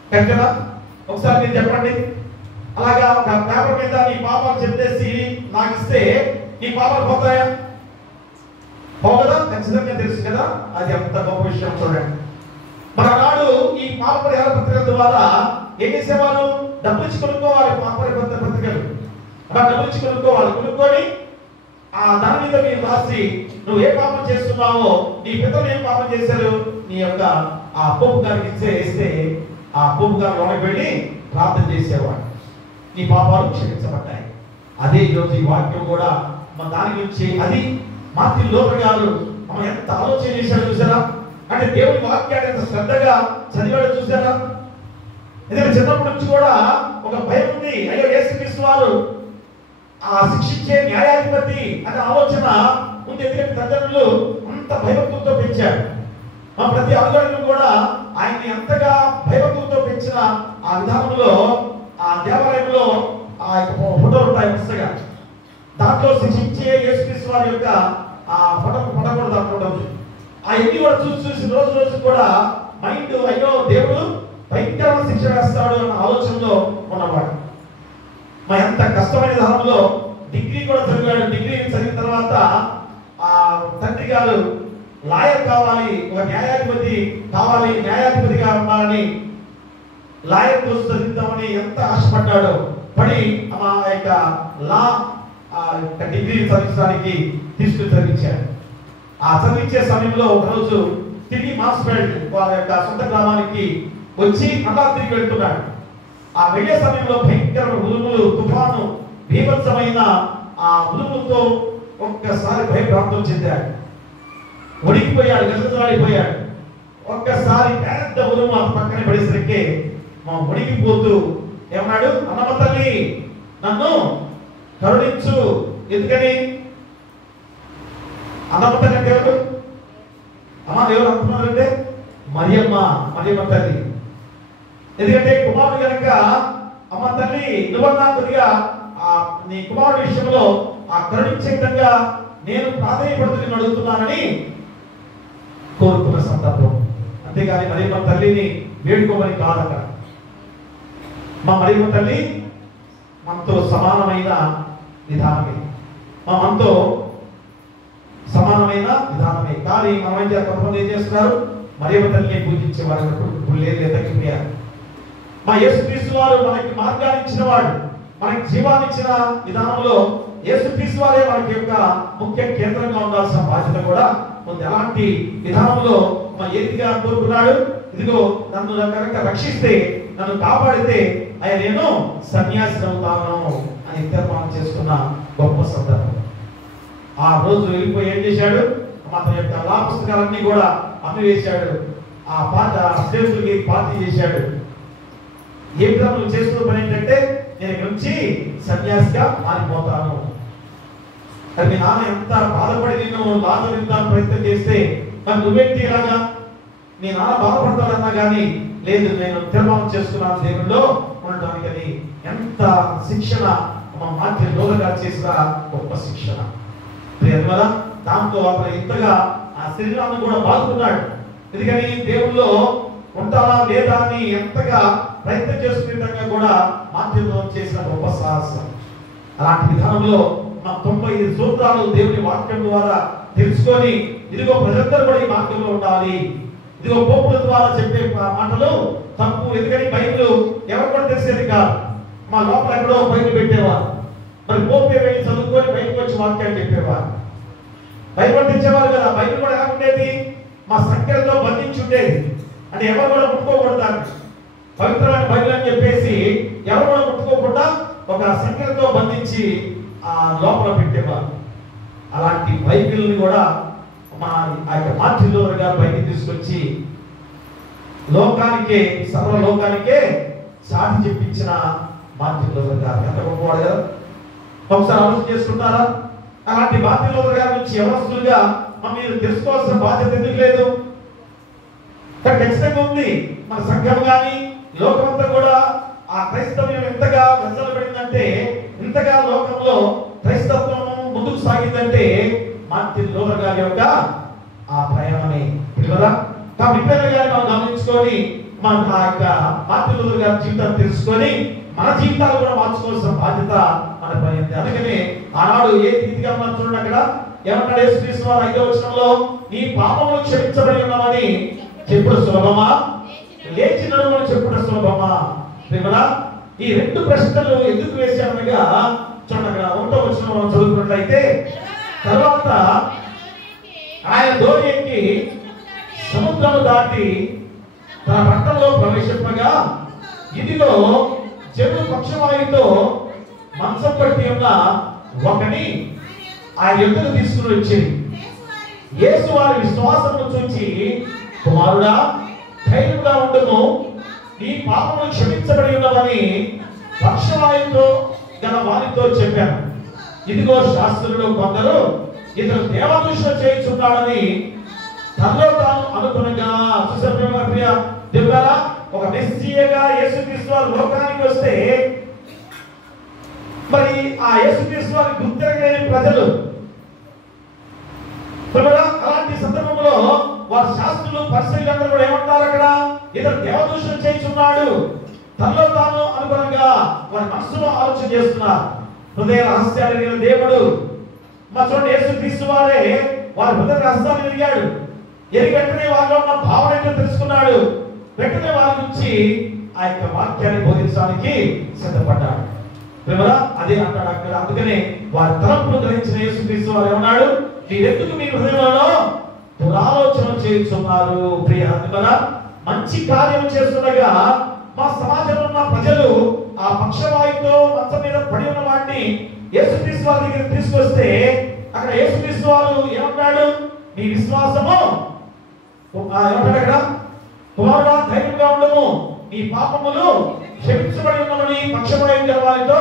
కరెక్టేనా? ఒకసారి మీరు చెప్పండి. అలాగా ఒక పేపర్ మీద నీ పాపాలు చెప్పేసి నాకు ఇస్తే నీ పాపాలు పోతాయా? పోగదా? ఖచ్చితంగా తెలుసు కదా. అది అంత గొప్ప విషయం చూడండి. మన నాడు ఈ పాప పరిహార పత్రికల ద్వారా ఏం చేసేవారు? డబ్బులు ఇచ్చి కొనుక్కోవాలి పాప పరిహార పత్రికలు. అలా డబ్బులు ఇచ్చి కొనుక్కొని దాని మీద మీరు రాసి నువ్వు ఏ పాపం చేస్తున్నావో, నీ పితరులు ఏం పాపం చేశారు, నీ యొక్క ఆ పోపు గారికి ఇస్తే ఆ పోపు గారు లోనకి వెళ్ళి ప్రార్థన చేసేవాడు, నీ పాపాలు క్షమించబడ్డాయి. అదే ఈరోజు ఈ వాక్యం కూడా మన దాని గురించి. అది మార్టిన్ లూథర్ గారు మనం ఎంత ఆలోచన చేశాడో చూసారా? అంటే దేవుని వాక్యాన్ని ఎంత శ్రద్ధగా చదివాడో చూసారా? ఎందుకంటే చిన్నప్పటి నుంచి కూడా ఒక భయం ఉంది. అయ్యో యేసుక్రీస్తు వారు ఆ శిక్షించే న్యాయాధిపతి అనే ఆలోచన ఉంది. ఎందుకంటే తల్లిదండ్రులు అంత భయభక్తులతో పెంచారు. మా ప్రతి అడుగును కూడా ఆయన్ని ఎంతగా భయభక్తులతో పెంచిన ఆ విధానంలో ఆ దేవాలయంలో ఆ ఫోటోలు ఉంటాయి పుస్తగా. దాంట్లో శిక్షించే యేసుక్రీస్తు వారి యొక్క ఆ ఫోటో కూడా దాంట్లో ఉంటుంది. ఆ ఎన్ని కూడా చూసి రోజు కూడా మైండ్ అయ్యో దేవుడు భయంకరమైన శిక్ష వేస్తాడు అన్న ఆలోచనలో ఉన్నవాడు. మా ఎంత కష్టమైన విధానంలో డిగ్రీ కూడా చదివాడు. డిగ్రీ చదివిన తర్వాత ఆ తండ్రి గారు లాయర్ కావాలి, ఒక న్యాయాధిపతి కావాలి, న్యాయాధిపతిగా ఉండాలని లాయర్ కోర్సు చదివిద్దామని ఎంత ఆశపడ్డాడో పడి మా యొక్క లా డిగ్రీ చదివించడానికి తీసుకుని చదివించాడు. ఆ చదివించే సమయంలో ఒకరోజు తిరిగి మాస్ఫెల్డ్ వాళ్ళ యొక్క సొంత గ్రామానికి వచ్చి అలా తిరిగి వెళ్తున్నాడు. ఆ వెళ్ళే సమయంలో భయంకరమైన ఉరుములు, తుఫాను, బీభత్సమైన ఆ ఉరుములతో ఒక్కసారి భయభ్రాంతం చెందాడు. వణికిపోయాడు, గజగజలాడిపోయాడు. ఒక్కసారి పెద్ద ఉరుము ఆ పక్కనే పడేసరికి మా వణికిపోతూ ఏమన్నాడు? అన్నమ్మ తల్లి నన్ను కరుణించు. ఎందుకని? అన్నమ్మ తల్లి అంటే ఎవరు? అమ్మ ఎవరు అంటున్నారంటే మరియమ్మ తల్లి. ఎందుకంటే కుమారుడు కనుక అమ్మ తల్లి నువ్వన్నా కొద్దిగా నీ కుమారుడు విషయంలో ఆ కరుణించే విధంగా నేను ప్రాధాన్యపడుతుని అడుగుతున్నానని కోరుకున్న సందర్భం. అంతేగాని మరియమ్మ తల్లిని వేడుకోమని కాదట. మా మరియమ్మ తల్లి మనతో సమానమైన విధానమే, మనతో సమానమైన విధానమే. కానీ మనమైతే కొంతమంది ఏం చేస్తున్నారు? మరియమ్మ తల్లిని పూజించే వారు లేదు. మా యేసుక్రీస్తు వారు మనకి మార్గాన్ని ఇచ్చిన వాడు, మనకి జీవాన్ని ఇచ్చిన విధానంలో యేసుక్రీస్తు వారే మనకి యొక్క ముఖ్య కేంద్రంగా ఉండాల్సిన బాధ్యత కూడా ఉంది. అలాంటి విధానంలో మా ఏదిగా కోరుకున్నాడు? ఇదిగో నన్ను కనుక రక్షిస్తే, నన్ను కాపాడితే ఆయన నేను సన్యాసి అవుతాను అని తీర్మానం చేసుకున్న గొప్ప సందర్భం. ఆ రోజు వెళ్ళిపోయి ఏం చేశాడు? మన యొక్క లా పుస్తకాలన్నీ కూడా అమ్మివేశాడు. ఆ స్నేహితులకి పార్టీ చేశాడు. ఏ విధంగా చేస్తున్న పని ఏంటంటే, నేను ఇక్కడ నుంచి సన్యాసిగా మారిపోతాను. అది మీ నాన్న ఎంత బాధపడి నిన్ను బాధపడడానికి ప్రయత్నం చేస్తే మరి నువ్వేంటి ఇలాగా? మీ నాన్న బాధపడతాడన్నా కానీ లేదు, నేను తీర్మానం చేసుకున్నాను దేవుల్లో ఉండటానికి అని. ఎంత శిక్షణ మా మార్టిన్ లూథర్ గారు చేసిన గొప్ప శిక్షణ కదా. దాంతో అతను ఇంతగా ఆ శరీరాన్ని కూడా బాదుకున్నాడు. ఎందుకని దేవుల్లో ఉంటారా లేదా అని ఎంతగా ప్రయత్నం చేసుకునే విధంగా కూడా మార్టిన్ లూథర్ చేసిన గొప్ప సాహసం. అలాంటి విధానంలో మా 95 సూత్రాలు దేవుని వాక్యం ద్వారా తెలుసుకొని, ఇదిగో ప్రజలందరూ కూడా ఈ మార్గంలో ఉండాలి. ఇదిగో పోపుల ద్వారా చెప్పే మాటలు తప్పు. ఎందుకని బైబిల్ ఎవరు కూడా తెలిసేది కాదు. మా లోపల ఎక్కడో బైబిల్ పెట్టేవారు. మరి పోపే వెళ్ళి చదువుకొని బయటకు వచ్చి వాక్యాలు చెప్పేవారు. బైబిల్ తెచ్చేవారు కదా. బైబిల్ కూడా ఎలా ఉండేది? మా సంఖ్యలతో బంధించి ఉండేది. అంటే ఎవరు కూడా ముట్టుకోకూడదు. పవిత్రమైన బైబిల్ అని చెప్పేసి ఎవరు కూడా ముట్టుకోకుండా ఒక సంఖ్యలతో బంధించి ఆ లోపల పెట్టేవారు. అలాంటి బైబిల్ని కూడా మా మార్టిన్ లూథర్ గారు బయటికి తీసుకొచ్చి లోకానికే, సర్వలోకానికే సాటి చెప్పించిన మార్టిన్ లూథర్ గారు ఎంత గొప్పవాడు కదా. ఒకసారి ఆలోచన చేసుకుంటారా? అలాంటి మార్టిన్ లూథర్ గారి నుంచి యవనస్తులుగా మీరు తెలుసుకోవాల్సిన బాధ్యత ఎందుకు లేదు? ఖచ్చితంగా ఉంది. మన సంఘం కానీ లోకమంతా కూడా ఆ క్రైస్తవ్యం ఎంతగా వెచ్చలబడిందంటే, ఇంతగా లోకంలో క్రైస్తత్వం ముందుకు సాగిందంటే మార్టిన్ లూథర్ గారి యొక్క ఆ ప్రయాణమే కదా. కాబట్టి ఇప్పుడైనా కానీ మనం గమనించుకొని మన ఆ యొక్క మార్టిన్ లూథర్ గారి జీవితాన్ని తెలుసుకొని మన జీవితాలు కూడా మార్చుకోవాల్సిన బాధ్యత మనపై ఉంది. అందుకని ఆనాడు ఏ రీతిగా మనం చూడండి, అక్కడ ఏమంటాడు యేసుక్రీస్తు వారు 5వ వచనంలో, నీ పాపములు క్షమించబడి ఉన్నామని చెప్పుడు సులభమా, లేచి నడుమని చెప్పుడు సులభమా? ప్రియమా, ఈ రెండు ప్రశ్నలు ఎందుకు వేశామనగా చూడండి, అక్కడ 1వ వచనంలో మనం చదువుకున్నట్లయితే, తర్వాత ఆయన దోణి ఎక్కి సముద్రము దాటి తన పట్టణంలో ప్రవేశింపగా ఇదిలో చెడు పక్షవాయుతో మంచం పట్టి ఉన్న ఒకని ఆయన ఎదురు తీసుకుని వచ్చి యేసు వారి విశ్వాసమును చూచి, కుమారుడా ధైర్యంగా ఉండుము, నీ పాపములు క్షమించబడి ఉన్నవని పక్షవాయుతో గల వారితో చెప్పాను. ఇదిగో శాస్త్రులు కొందరు ఇతను దేవదూషణ చేయుచున్నాడని తనలో తాను అనుకునగా, చూసారా దేవుడారా, ఒక మెస్సియగా యేసుక్రీస్తు వారు లోకానికి వస్తే మరి ఆ యేసుక్రీస్తు వారి గుర్తించలేని ప్రజలు, అలాంటి సందర్భంలో వారి శాస్త్రులు పరిశీలందరూ కూడా ఏమంటారు, అక్కడ ఇతను దేవదూషణ చేయుచున్నాడు తనలో తాను అనుగుణంగా వారి మనసులో ఆలోచన చేస్తున్నారు. హృదయ రహస్యాలు ఎరిగిన దేవుడు మా చూడండి, యేసుక్రీస్తు వారే వారి హృదయ రహస్యాలు ఎరిగాడు. ఎరిగి వెంటనే వారిలో ఉన్న భావన ఏంటో తెలుసుకున్నాడు. వెంటనే వారి నుంచి ఆ యొక్క వాక్యాన్ని బోధించడానికి సిద్ధపడ్డాడు. అదే అంటాడు అక్కడ. అందుకనే వారి తలంపులు గ్రహించిన యేసుక్రీస్తు వారు ఏమన్నాడు, మీరెందుకు మీ హృదయంలో దురాలోచన చేస్తున్నారు? ప్రియ మంచి కార్యం చేస్తుండగా మా సమాజంలో ఉన్న ప్రజలు ఆ పక్షవాయుతో మంచం మీద పడి ఉన్న వాడిని యేసుక్రీస్తు వారి దగ్గర తీసుకొస్తే అక్కడ యేసుక్రీస్తు వారు ఏమన్నాడు, నీ విశ్వాసము ఏమంటాడు అక్కడ, కుమారుడా ధైర్యంగా ఉండము, నీ పాపములు క్షమించబడి ఉన్నామని పక్షవాయు గల వారితో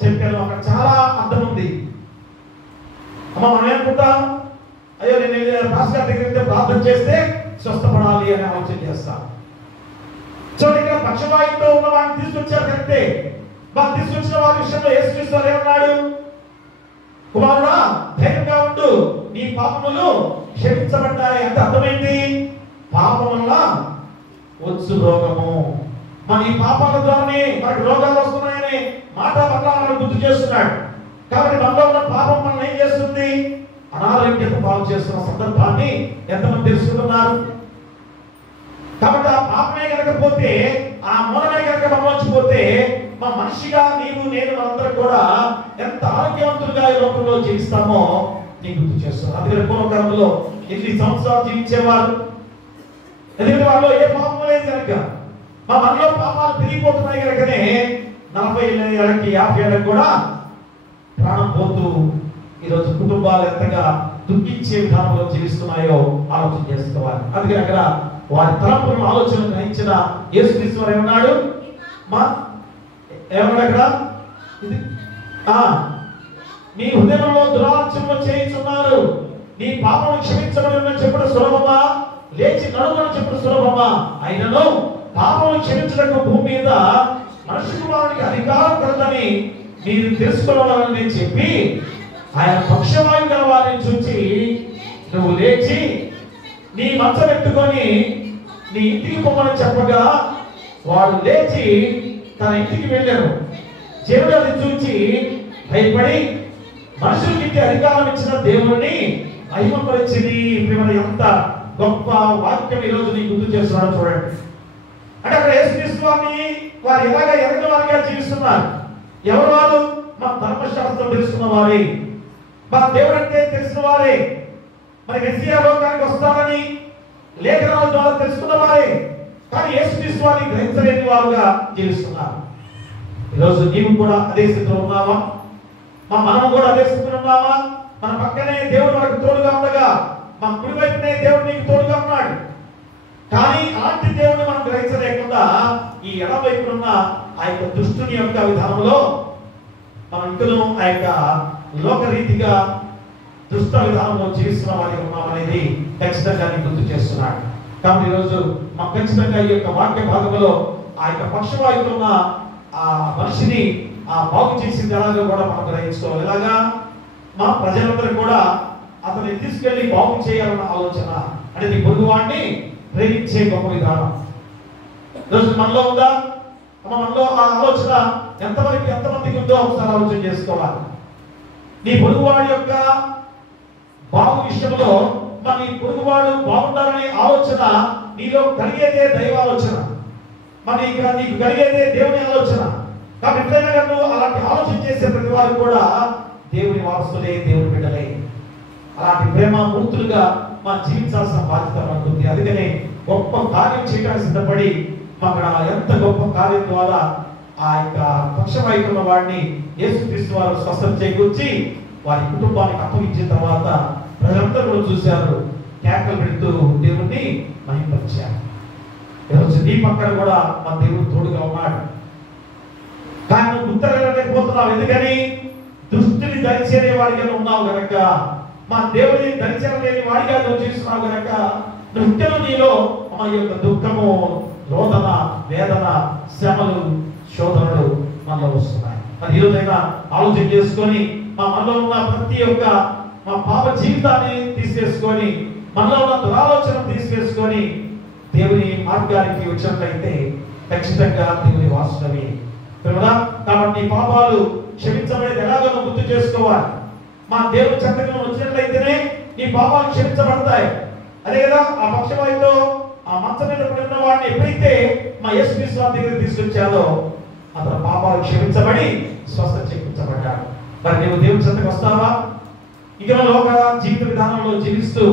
చెప్పాను. అక్కడ చాలా అర్థం ఉంది. అమ్మ మనం ఏమనుకుంటాం, అయ్యో నేను పాస్టర్ దగ్గర వెళ్తే ప్రార్థన చేస్తే స్వస్థపడాలి అని ఆలోచన చేస్తాం. చూడండి, ఇక్కడ పక్షవాయుతో ఉన్న వారిని తీసుకొచ్చారు కరెక్టే. వారు తీసుకొచ్చిన వారి విషయంలో యేసుక్రీస్తు వారు ఏమన్నాడు, కుమారుడా ధైర్యంగా ఉండు, నీ పాపములు క్షమించబడ్డాయి. అంటే అర్థమైంది, పాపం వల్ల వచ్చు రోగము. మన ఈ పాపాల ద్వారానే మనకు రోగాలు వస్తున్నాయని మాట వల్ల గుర్తు చేస్తున్నాడు. కాబట్టి మనలో ఉన్న పాపం మనం ఏం చేస్తుంది, అనారోగ్యత పాలు చేస్తున్న సందర్భాన్ని ఎంతమంది తెలుసుకున్నారు? కాబట్టి ఆ పాపమే కనుకపోతే, ఆ మూలమే కనుక మమ్మల్చిపోతే మా మనిషిగా నీవు నేను మనందరం కూడా ఎంత ఆరోగ్యవంతులుగా ఈ లోకంలో జీవిస్తామో నీకు గుర్తు చేస్తున్నారు. అందుకని పూర్వకాలంలో 8 సంవత్సరాలు జీవించేవారు, ఎందుకంటే వాళ్ళు ఏ పాపం లేదు కనుక. మా మనలో పాపాలు తిరిగిపోతున్నాయి కనుకనే 40 ఏళ్ళకి 50 ఏళ్ళకి కూడా ప్రాణం పోతూ ఈరోజు కుటుంబాలు ఎంతగా దుఃఖించే విధానంలో జీవిస్తున్నాయో ఆలోచన చేసుకోవాలి. అందుకని అక్కడ వారి తలంపులను ఆలోచన గ్రహించిన యేసుక్రీస్తు వారు ఏమన్నాడు, ఏమన్నాడు అక్కడ, నీ హృదయంలో దురాలోచనలు చేయించున్నారు, నీ పాపం క్షమించబడి చెప్పుడు సులభమా, లేచి నడుమని చెప్పుడు సులభమా? అయినను పాపం క్షమించడానికి భూమి మీద మనుష్య కుమారునికి అధికారం కలదని మీరు తెలుసుకోవాలని చెప్పి ఆయన పక్షవాయు గల వారిని చూచి, నువ్వు లేచి నీ మంచం ఎత్తుకొని నీ ఇంటికి పొమ్మని చెప్పగా వాడు లేచి తన ఇంటికి వెళ్ళాను. జనులు అది చూచి భయపడి మనుషులకి అధికారం ఇచ్చిన దేవుణ్ణి మహిమపరిచింది. ఎంత గొప్ప వాక్యం ఈ రోజు నీకు గుర్తు చేస్తున్నాడు చూడండి. అంటే అక్కడ యేసుక్రీస్తు వారిని వారు ఎలాగ ఎరగిన వారిగా జీవిస్తున్నారు. ఎవరు వారు? మా ధర్మశాస్త్రం తెలుసుకున్న వారే, మా దేవుడు అంటే తెలిసిన వారే, మరి మెస్సియా లోకానికి వస్తారని లేఖనాల ద్వారా తెలుసుకున్న వారే. కానీ యేసుక్రీస్తు వారిని గ్రహించలేని వారుగా జీవిస్తున్నారు. ఈరోజు నీవు కూడా అదే స్థితిలో ఉన్నావా? మనం కూడా అదే స్థితిలో ఉన్నావా? మన పక్కనే దేవుడు మనకు తోడుగా ఉండగా, మన కుడి వైపునే దేవుడు నీకు తోడుగా ఉన్నాడు. కానీ అలాంటి దేవుడిని మనం గ్రహించలేకుండా ఈ ఎడవైపునున్న ఆ యొక్క దుష్టుని యొక్క విధానంలో మనం ఇంకనూ ఆ యొక్క లోకరీతిగా దుష్ట విధానంలో జీవిస్తున్న వారికి ఉన్నామనేది ఖచ్చితంగా నీకు గుర్తు చేస్తున్నాడు. కాబట్టి ఈరోజు మనం ఖచ్చితంగా ఈ యొక్క వాక్య భాగంలో ఆ యొక్క పక్షవాయువులో ఉన్న ఆ మనిషిని బాగు చేసింది ఎలాగో కూడా మనం గ్రహించుకోవాలి. ఎలాగా? మా ప్రజలందరూ కూడా అతన్ని తీసుకెళ్లి బాగు చేయాలన్న ఆలోచన, అంటే నీ పొరుగువాడిని ప్రేమించే గొప్ప విధానం. ఈరోజు మనలో ఉందా? మనలో ఆ ఆలోచన ఎంతమందికి ఉందో ఒకసారి ఆలోచన చేసుకోవాలి. నీ పొరుగువాడి యొక్క బాగు విషయంలో నీ పొరుగువాడు బాగుండాలనే ఆలోచన నీలో కలిగేదే దైవ ఆలోచన, నీకు కలిగేదే దేవుని ఆలోచన. కాబట్టి ఎప్పుడైనా నువ్వు అలాంటి ఆలోచన చేసే ప్రతి వారు కూడా దేవుని వారసులే, దేవుని బిడ్డలే. అలాంటి ప్రేమ మూర్తులుగా జీవించాల్సిన బాధ్యత మనకుంది. అందుకనే గొప్ప కార్యం చేయడానికి సిద్ధపడి అక్కడ ఎంత గొప్ప కార్యం ద్వారా ఆ యొక్క పక్షవాయుకున్న వాడిని యేసుక్రీస్తు వారు స్వస్థత చేకూర్చి వారి కుటుంబానికి అప్పగించిన తర్వాత ప్రజలందరూ కూడా చూశారు, కేకలు పెడుతూ దేవుణ్ణి మహిమపరిచారు. ఈరోజు నీ పక్కన కూడా మన దేవుడు తోడుగా ఉన్నాడు. కానీ నువ్వు గుర్తలేకపోతున్నావు. ఎందుకని? దుష్టుని ధరించేనే వాడిగా ఉన్నావు గనక, మా దేవుడిని ధరించలేని వాడిగా నువ్వు చేస్తున్నావు గనక నిత్యము నీలో మా యొక్క దుఃఖము, రోదన, వేదన, శ్రమలు, శోధనలు మనలో వస్తున్నాయి. మరి ఈరోజైనా ఆలోచన చేసుకొని మనలో ఉన్న ప్రతి ఒక్క పాప జీవితాన్ని తీసివేసుకొని మనలో ఉన్న దురాలోచన తీసివేసుకొని దేవుని మార్గానికి వచ్చినట్లయితే ఖచ్చితంగా దేవుని వాస్తవమే. కాబట్టి పాపాలు క్షమించబడేది ఎలాగో గుర్తు చేసుకోవాలి. దేవుని చక్కగా వచ్చినట్లయితేనే నీ పాపాలు క్షమించబడతాయి. అదే కదా ఆ పక్షవాయుతో ఆ మంచం మీద పడిన వాడిని ఎప్పుడైతే యేసుక్రీస్తు వారి దగ్గర తీసుకొచ్చారో అతను పాపాలు క్షమించబడి స్వస్థత చేకూర్చబడ్డాడు. మరి నువ్వు దేవుని చెంతకు వస్తావా? ఇక లోక జీవిత విధానంలో జీవిస్తూ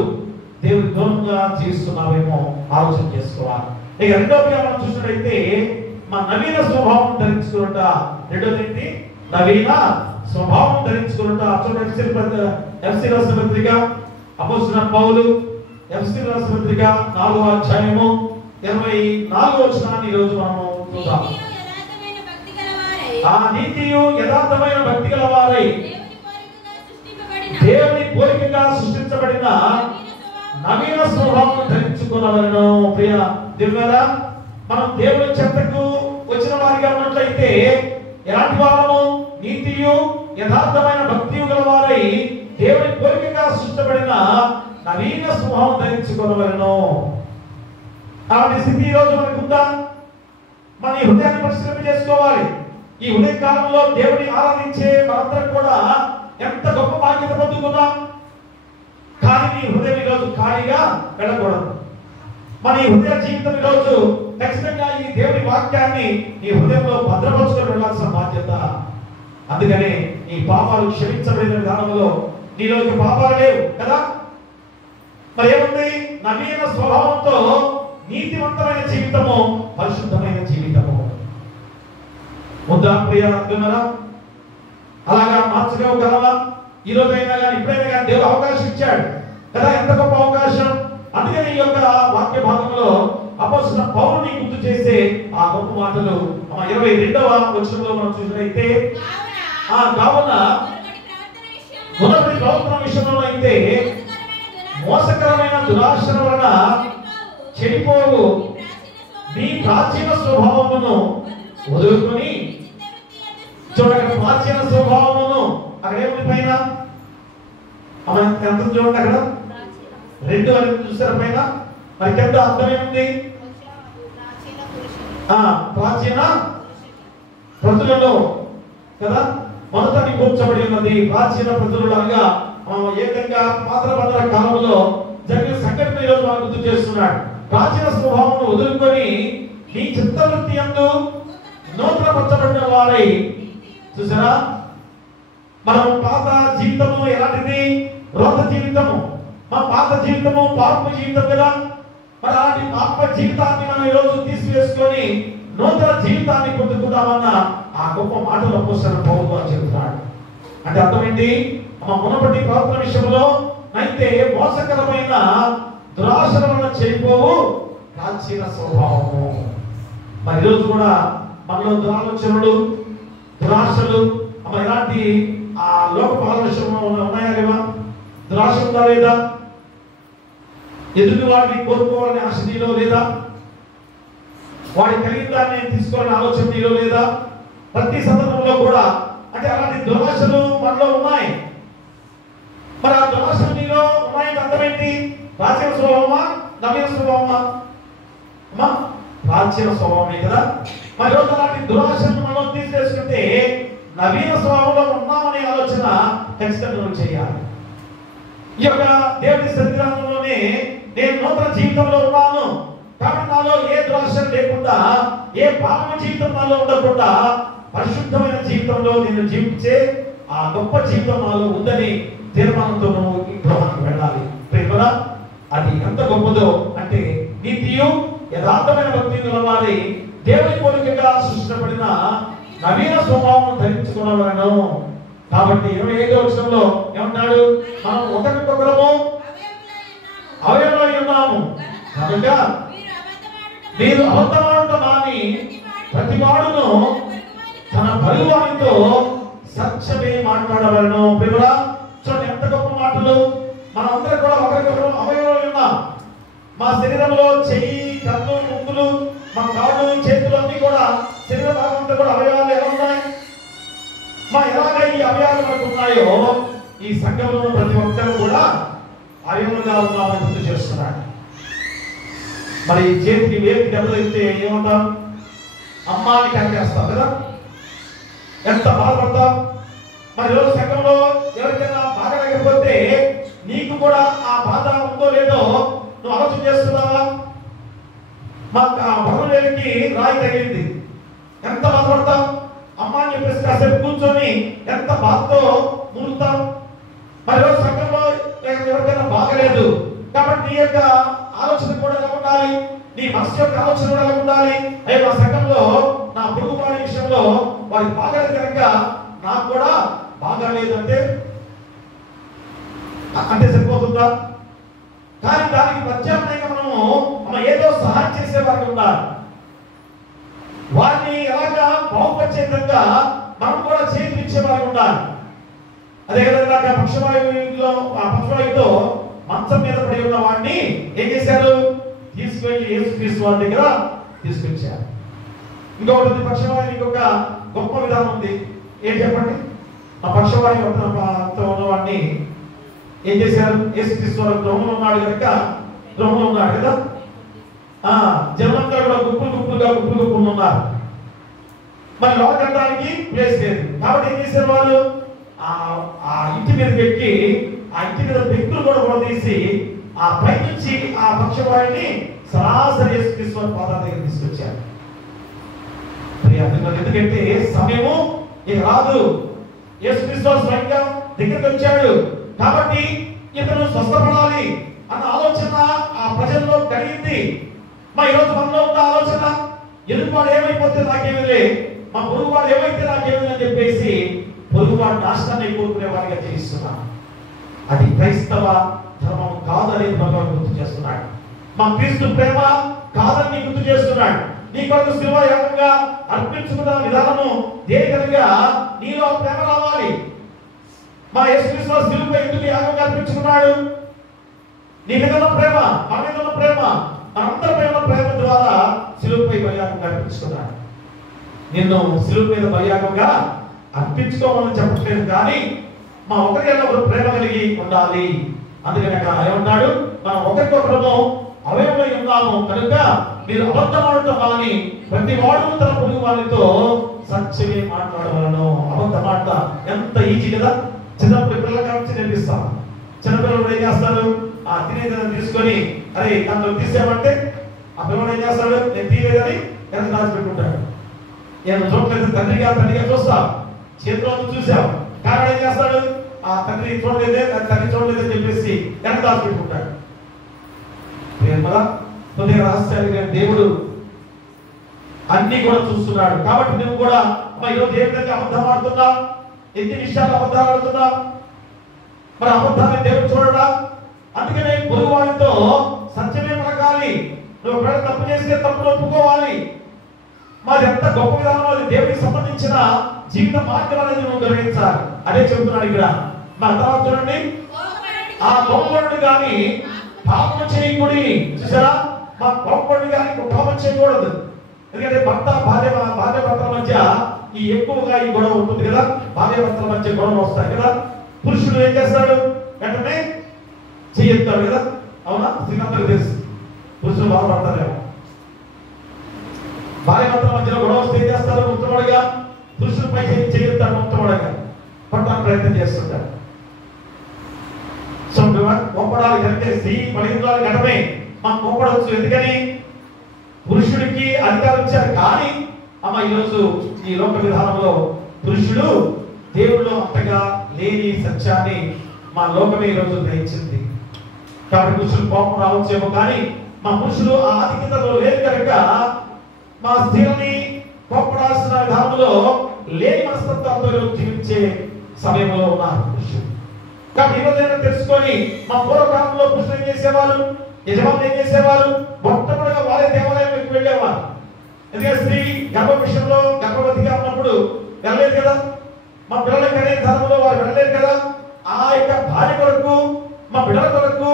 దేవుని దూరంగా జీవిస్తున్నావేమో ఆలోచన చేసుకోవాలి. ఇక రెండోదిగా మనం చూసినట్లయితే నవీన స్వభావం ధరించుకున్నట. రెండోది ఏంటి? నవీన స్వభావం ధరించుకున్నట. ఎఫ్సీ రాసిన పత్రిక అపోస్తలుడైన పౌలు ఎఫ్సీ రాసిన పత్రిక 4వ అధ్యాయము 24వ వచనాన్ని ఈ రోజు మనము చూద్దాం. ఆ నీతియు యథార్థమైన భక్తి గలవారై దేవుని పోలికగా సృష్టించబడిన నవీన స్వభావం ధరించుకున్నవలను. ప్రియ దేవులారా, మనం దేవుని చెంతకు వచ్చిన వారిగా ఉన్నట్లయితే ఎలాంటి వారము? నీతియు యథార్థమైన భక్తి గలవారై దేవుని పోలికగా సృష్టించబడిన నవీన స్వభావం ధరించుకున్నవలను. అలాంటి స్థితి ఈ రోజు మనకు ఉందా? మన ఈ హృదయాన్ని పరిశీలన చేసుకోవాలి. ఈ ఉదయ కాలంలో దేవుని ఆరాధించే మనందరం కూడా ఎంత గొప్ప బాధ్యత పొందుకున్నాం. కానీ నీ హృదయం ఈరోజు ఖాళీగా వెళ్ళకూడదు. మన ఈ హృదయ జీవితం ఈరోజు ఖచ్చితంగా ఈ దేవుని వాక్యాన్ని నీ హృదయంలో భద్రపరుచుకొని వెళ్ళాల్సిన బాధ్యత. అందుకనే నీ పాపాలు క్షమించబడిన విధానంలో నీలో పాపాలు లేవు కదా. మరి ఏముంది? నవీన స్వభావంతో నీతివంతమైన జీవితము, పరిశుద్ధమైన జీవితము ఉందా ప్రియ అర్జునరా? అలాగా మార్చగలవా? ఈ రోజైనా కానీ ఇప్పుడైనా కానీ దేవుడు అవకాశం ఇచ్చాడు కదా. ఎంత గొప్ప అవకాశం! అందుకని ఈ యొక్క వాక్య భాగంలో అపోస్తలుడైన పౌలుని గుర్తు చేసే ఆ గొప్ప మాటలు 22వ వచనంలో మనం చూసినట్లయితే, కావున మునుపటి ప్రవర్తన విషయంలో అయితే మోసకరమైన దురాశల వలన చెడిపోవు నీ ప్రాచీన స్వభావమును వదులుకొని. చూడండి, ప్రాచీన స్వభావమును అక్కడ ఏముంది పైన? ఎంత చూడండి అక్కడ 2 అని చూసారు పైన. మరి కింద అర్థం ఏముంది? ప్రాచీన ప్రజలలో కదా మొదట కూర్చబడి ఉన్నది. ప్రాచీన ప్రజలులాగా ఏ విధంగా పాత్రబంధన కాలంలో జరిగిన సంఘటన ఈరోజు మనం గుర్తు చేస్తున్నాడు. ప్రాచీన స్వభావం వదులుకొని నీ చిత్తవృత్తి యందు నూతనపరచబడిన వారై. చూసారా, మనం పాత జీవితము ఎలాంటిది? రోత జీవితము. మా పాత జీవితము పాప జీవితం కదా. మరి అలాంటి పాప జీవితాన్ని మనం ఈరోజు తీసివేసుకొని నూతన జీవితాన్ని పొందుకుందామన్న ఆ గొప్ప మాటలు అపోస్తలుడైన పౌలు గారు చెబుతున్నాడు. అంటే అర్థం ఏంటి? మునుపటి ప్రవర్తన విషయంలో అయితే మోసకరమైన దురాశల వలన చెడిపోవు ప్రాచీన స్వభావము. మరి ఈరోజు కూడా మనలో దురాలోచనలు, దురాశలు ఇలాంటి ఆ లోక పాలన ఉన్నాయా లేవా? దురాశ ఉందా లేదా? ఎదుటి వాడిని కోరుకోవాలని ఆశ నీలో లేదా? వాడి కలిగిన దాన్ని తీసుకోవాలని ఆలోచన నీలో లేదా? ప్రతి సందర్భంలో కూడా అంటే అలాంటి దురాశలు మనలో ఉన్నాయి. మరి ఆ దురాశలు నీలో ఉన్నాయంటే అర్థం ఏంటి? ప్రాచీన స్వభావమా, నవీన స్వభావమా? ప్రాచీన స్వభావమే కదా. మరి రోజు అలాంటి దురాశను మనం తీసేసుకుంటే నవీన స్వభావంలో ఉన్నామనే ఆలోచన ఖచ్చితంగా నువ్వు చేయాలి. ఈ యొక్క దేవుని సన్నిధానంలోనే నేను నూతన జీవితంలో ఉన్నాను కాబట్టి నాలో ఏ దురాశ లేకుండా, ఏ పాప జీవితం నాలో ఉండకుండా పరిశుద్ధమైన జీవితంలో నేను జీవించే ఆ గొప్ప జీవితం నాలో ఉందని తీర్మానంతో నువ్వు ఈ గృహానికి వెళ్ళాలి. ప్రేమల అది ఎంత గొప్పదో అంటే నీతియు యథార్థమైన భక్తి గలవారి దేవుని పోలికగా సృష్టించబడిన నవీన స్వభావం ధరించుకున్నవాను. కాబట్టి 25వ వచనంలో ఏమంటాడు? మనం ఒకరికొకరము అవయవమై ఉన్నాము కనుక మీరు అబద్ధమాడుట మాని ప్రతివాడును తన పొరుగువానితో సత్యమే మాట్లాడవలను. ప్రియులా చూడండి ఎంత గొప్ప మాటలు. మనందరం కూడా ఒకరికొకరు అవయవమై ఉన్నాం. మా శరీరంలో చెయ్యి, కన్ను, ముక్కులు, మా కాళ్ళు, చేతులు అన్ని కూడా శరీర భాగంతో కూడా అవయవాలు ఎలా ఉన్నాయి? ఎలాగ ఈ అవయవాలు మనకు ఉన్నాయో ఈ సంఘంలో ప్రతి ఒక్కరు కూడా అవయవులుగా ఉన్నామని గుర్తు చేస్తున్నాడు. మరి చేతికి వేలికి దెబ్బతగిలితే ఏమంటాం? అమ్మాని కనిపిస్తాం కదా, ఎంత బాధపడతాం. మరి రోజు సంఘంలో ఎవరికైనా బాధ లేకపోతే నీకు కూడా ఆ బాధ ఉందో లేదో నువ్వు ఆలోచన చేస్తున్నావా? మాకు ఆ బరువులేకి రాయి తగిలింది, ఎంత బాధపడతాం. అమ్మ అని చెప్పేసి కాసేపు కూర్చొని ఎంత బాధతో మూలుతాం. మరి రోజు సంఘంలో ఎవరికైనా బాగలేదు కాబట్టి నీ యొక్క ఆలోచన కూడా ఎలా ఉండాలి? నీ మనసు యొక్క ఆలోచన కూడా ఎలా ఉండాలి? అయ్యో మా సంఘంలో నా పొరుగు వారి విషయంలో వారికి బాగలేదు కనుక నాకు కూడా బాగాలేదంటే అంటే సరిపోతుందా? కానీ దానికి ప్రత్యామ్నాయంగా మనము ఏదో సహాయం చేసే వారికి ఉండాలి. వారిని ఎలాగా బాగుపరిచే విధంగా మనం కూడా చేతులు ఇచ్చే వారికి ఉండాలి. అదేవిధంగా పక్షవాయువుతో మంచం మీద పడి ఉన్న వాడిని ఏం చేశారు? తీసుకెళ్లి యేసుక్రీస్తు వారి దగ్గర తీసుకొచ్చారు. ఇంకొకటి పక్షవాయువు ఇంకొక గొప్ప విధానం ఉంది. ఏం చెప్పండి? ఆ పక్షవాయువు ఉన్నవాడిని ఏం చేశారు? యేసుక్రీస్తు వారు గృహంలో ఉన్నాడు కనుక, గృహంలో ఉన్నాడు కదా, జనంతా కూడా గుప్పులుగా ఉన్నారు. మరి లోకడానికి ప్లేస్ లేదు కాబట్టి ఏం చేశారు వాళ్ళు? ఆ ఇంటి మీద పెట్టి ఆ ఇంటి మీద వ్యక్తులు కూడా తీసి ఆ పై నుంచి ఆ పక్షవాడిని సరాసరి యేసుక్రీస్తు వారి పాదాల దగ్గర తీసుకొచ్చారు. ఎందుకంటే సమయము ఇక రాదు, యేసుక్రీస్తు వారు స్వయంగా దగ్గరికి వచ్చాడు కాబట్టి ఇతను స్వస్థపడాలి అన్న ఆలోచన ఆ ప్రజల్లో కలిగింది. మా ఈరోజు మనలో ఉన్న ఆలోచన ఎదురువాడు ఏమైపోతే నాకేమిలే, మా పొరుగువాడు ఏమైతే నాకేమిలే అని చెప్పేసి పొరుగువాడు నాశనాన్ని కోరుకునే వాడిగా జీవిస్తున్నాం. అది క్రైస్తవ ధర్మం కాదని భగవాన్ గుర్తు చేస్తున్నాడు. మా క్రీస్తు ప్రేమ కాదని గుర్తు చేస్తున్నాడు. నీ కొరకు శిలువ యాగంగా అర్పించుకున్న విధానము దేనికనగా నీలో ప్రేమ రావాలి. మా యేసుక్రీస్తు శిలువపై ఎందుకు యాగంగా అర్పించుకున్నాడు? నీ మీద ఉన్న ప్రేమ, మన మీద ఉన్న ప్రేమ, మనందరి ప్రేమ ద్వారా శిలువపై బలియాగంగా అర్పించుకున్నాడు. నిన్ను శిలువ మీద బలియాగంగా అర్పించుకోమని చెప్పట్లేదు, కానీ మా ఒకరికైనా ఒకరు ప్రేమ కలిగి ఉండాలి. అందుకని అక్కడ ఏమన్నాడు? మనం ఒకరికొకరు అవయవమై ఉన్నాము కనుక మీరు అబద్ధమాడటం అని ప్రతి వాడు తన పొరుగు వారితో సత్యమే మాట్లాడవలను. అబద్ధ మాట ఎంత ఈజీ కదా. చిన్నప్పుడు పిల్లల నుంచి నేర్పిస్తాం. చిన్నపిల్లలు ఏం చేస్తారు? ఆ తినేదని తీసుకొని అరే దాంట్లో తీసామంటే ఆ పిల్లలు ఏం చేస్తాడు? నేను తీయలేదని ఎంత దాచిపెట్టుకుంటాడు. నేను చూడలేదు, తండ్రిగా చూస్తా, చేతిలో చూసావు కానీ ఏం చేస్తాడు? ఆ తండ్రి చూడలేదే, తండ్రి చూడలేదని చెప్పేసి ఎంత దాచిపెట్టుకుంటాడు. కొద్దిగా రహస్యాలుగా దేవుడు అన్ని కూడా చూస్తున్నాడు. కాబట్టి నువ్వు కూడా ఈరోజు ఏ విధంగా అబద్ధం ఆడుతున్నావు? ఎన్ని విషయాలు అబద్ధాలు ఆడుతున్నావు? మరి అబద్ధాన్ని దేవుడు చూడడా? అందుకనే పొరుగు వాడితో సత్యమే పలకాలి. నువ్వు ఒకవేళ తప్పు చేస్తే తప్పులు ఒప్పుకోవాలి. మాది ఎంత గొప్ప విధానం, అది దేవుడికి సంబంధించిన జీవిత మార్గం అనేది నువ్వు గ్రహించాలి. అదే చెబుతున్నాడు ఇక్కడ. మా తర్వాత చూడండి, ఆ గొప్పవాడు కానీ పాపం చేయకూడి. చూసారా? మా గొప్పవాడు కానీ పాపం చేయకూడదు. ఎందుకంటే భార్య భర్తల మధ్య ఈ ఎక్కువగా ఈ గొడవ ఉంటుంది కదా. భార్య భర్తల మధ్య గొడవ వస్తాయి కదా. పురుషుడు ఏం చేస్తాడు? వెంటనే చెయ్యెత్తాడు కదా. అవునా? శ్రీమంతులకు తెలుసు పురుషులు బాధపడతారేమో. భార్య భర్తల మధ్యలో గొడవ వస్తే ఏం చేస్తారు? ముత్తమడుగా పురుషులపై చేయుతాడు, ముత్తమడుగా పట్టడానికి ప్రయత్నం చేస్తుంటారు. సో కోపడాలు కంటే స్త్రీ బలహీనరాలు ఘటమే మనం కోపడవచ్చు. ఎందుకని? పురుషుడికి అధికారం ఇచ్చారు. కానీ అమ్మ ఈరోజు ఈ లోక విధానంలో పురుషుడు దేవుళ్ళు అంతగా లేని సత్యాన్ని మా లోకమే ఈరోజు గ్రహించింది. కాబట్టి పురుషులు కోపం రావచ్చేమో, కానీ మా పురుషులు ఆ ఆధిక్యతలో లేదు కనుక మా స్త్రీలని కోపడాల్సిన విధానంలో లేని మనస్తత్వంతో జీవించే సమయంలో ఉన్నారు పురుషులు. కాబట్టి ఈరోజైనా తెలుసుకొని మా పూర్వకాలంలో పురుషులు ఏం చేసేవారు? యజమానులు ఏం చేసేవారు? మొట్టమొదటిగా వారే దేవాలయంలోకి వెళ్ళేవారు. ఎందుకంటే స్త్రీ గర్భ విషయంలో గర్భవతిగా ఉన్నప్పుడు వెళ్ళలేదు కదా, మా పిల్లలకి అనే ధర్మంలో వారు వెళ్ళలేదు కదా. ఆ యొక్క భార్య కొరకు, మా బిడ్డల కొరకు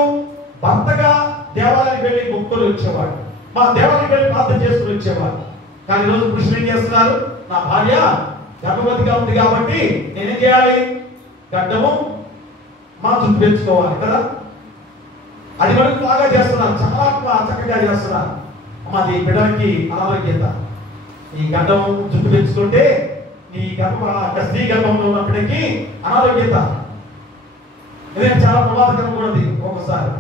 భర్తగా దేవాలయానికి వెళ్ళి మొక్కులు వచ్చేవాడు, మా దేవాలయానికి వెళ్ళి ప్రార్థన చేసుకుని వచ్చేవాడు. కానీ ఈరోజు పురుషులు ఏం చేస్తున్నారు? నా భార్య గర్భవతిగా ఉంది కాబట్టి నేనేం చేయాలి? గడ్డము మా చుట్టూ పెంచుకోవాలి కదా. అది మనకు బాగా చేస్తున్నారు, చాలా చక్కగా చేస్తున్నారు. మాది బిడ్డలకి అనారోగ్యత, ఈ గడ్డం చుట్టూ పెంచుకుంటే ఈ స్త్రీ గర్భంలో ఉన్నప్పటికీ అనారోగ్యత, ఇదే చాలా ప్రమాదకరం కూడా ఒక్కొక్కసారి.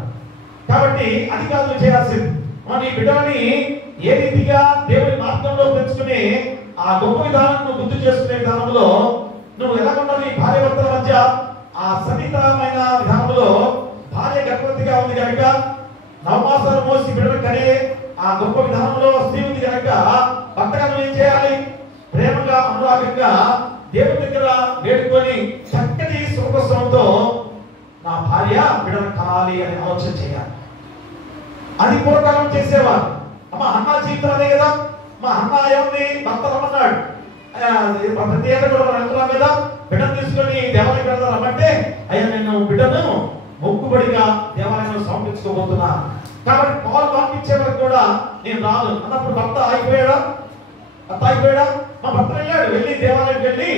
కాబట్టి అది కాదు చేయాల్సింది. మన ఈ బిడ్డలని ఏ రీతిగా దేవుని మార్గంలో పెంచుకుని ఆ గొప్ప విధానం గుర్తు చేసుకునే విధానంలో నువ్వు ఎలా ఉండాలి? భార్య భర్తల మధ్య ఆ సన్నిహితమైన విధానంలో భార్య గర్భవతిగా ఉంది కనుక నవమాసాలు మోసి బిడ్డలు కనే ఆ గొప్ప విధానంలో స్త్రీ ఉంది కనుక భర్తగా నువ్వు ఏం చేయాలి? ప్రేమగా అనురాగంగా దేవుని దగ్గర వేడుకొని చక్కటి సుఖస్వంతో నా భార్య బిడ్డను కనాలి అని ఆలోచన చేయాలి. అది పూర్వకాలం చేసేవారు. అమ్మ హన్నా జీవితం అదే కదా. మా అన్న ఏముంది? భర్త రమ్మన్నాడు, ప్రతి ఏళ్ళ కూడా మనం వెళ్తున్నాం కదా, బిడ్డను తీసుకొని దేవాలయం వెళ్తాం రమ్మంటే అయ్యా నేను బిడ్డను మొక్కుబడిగా దేవాలయంలో సమర్పించుకోబోతున్నా, కాబట్టి పాలు పంపించే వరకు కూడా నేను రాను అన్నప్పుడు భర్త ఆగిపోయాడా? మా భర్త వెళ్ళాడు, వెళ్ళి దేవాలయం వెళ్ళి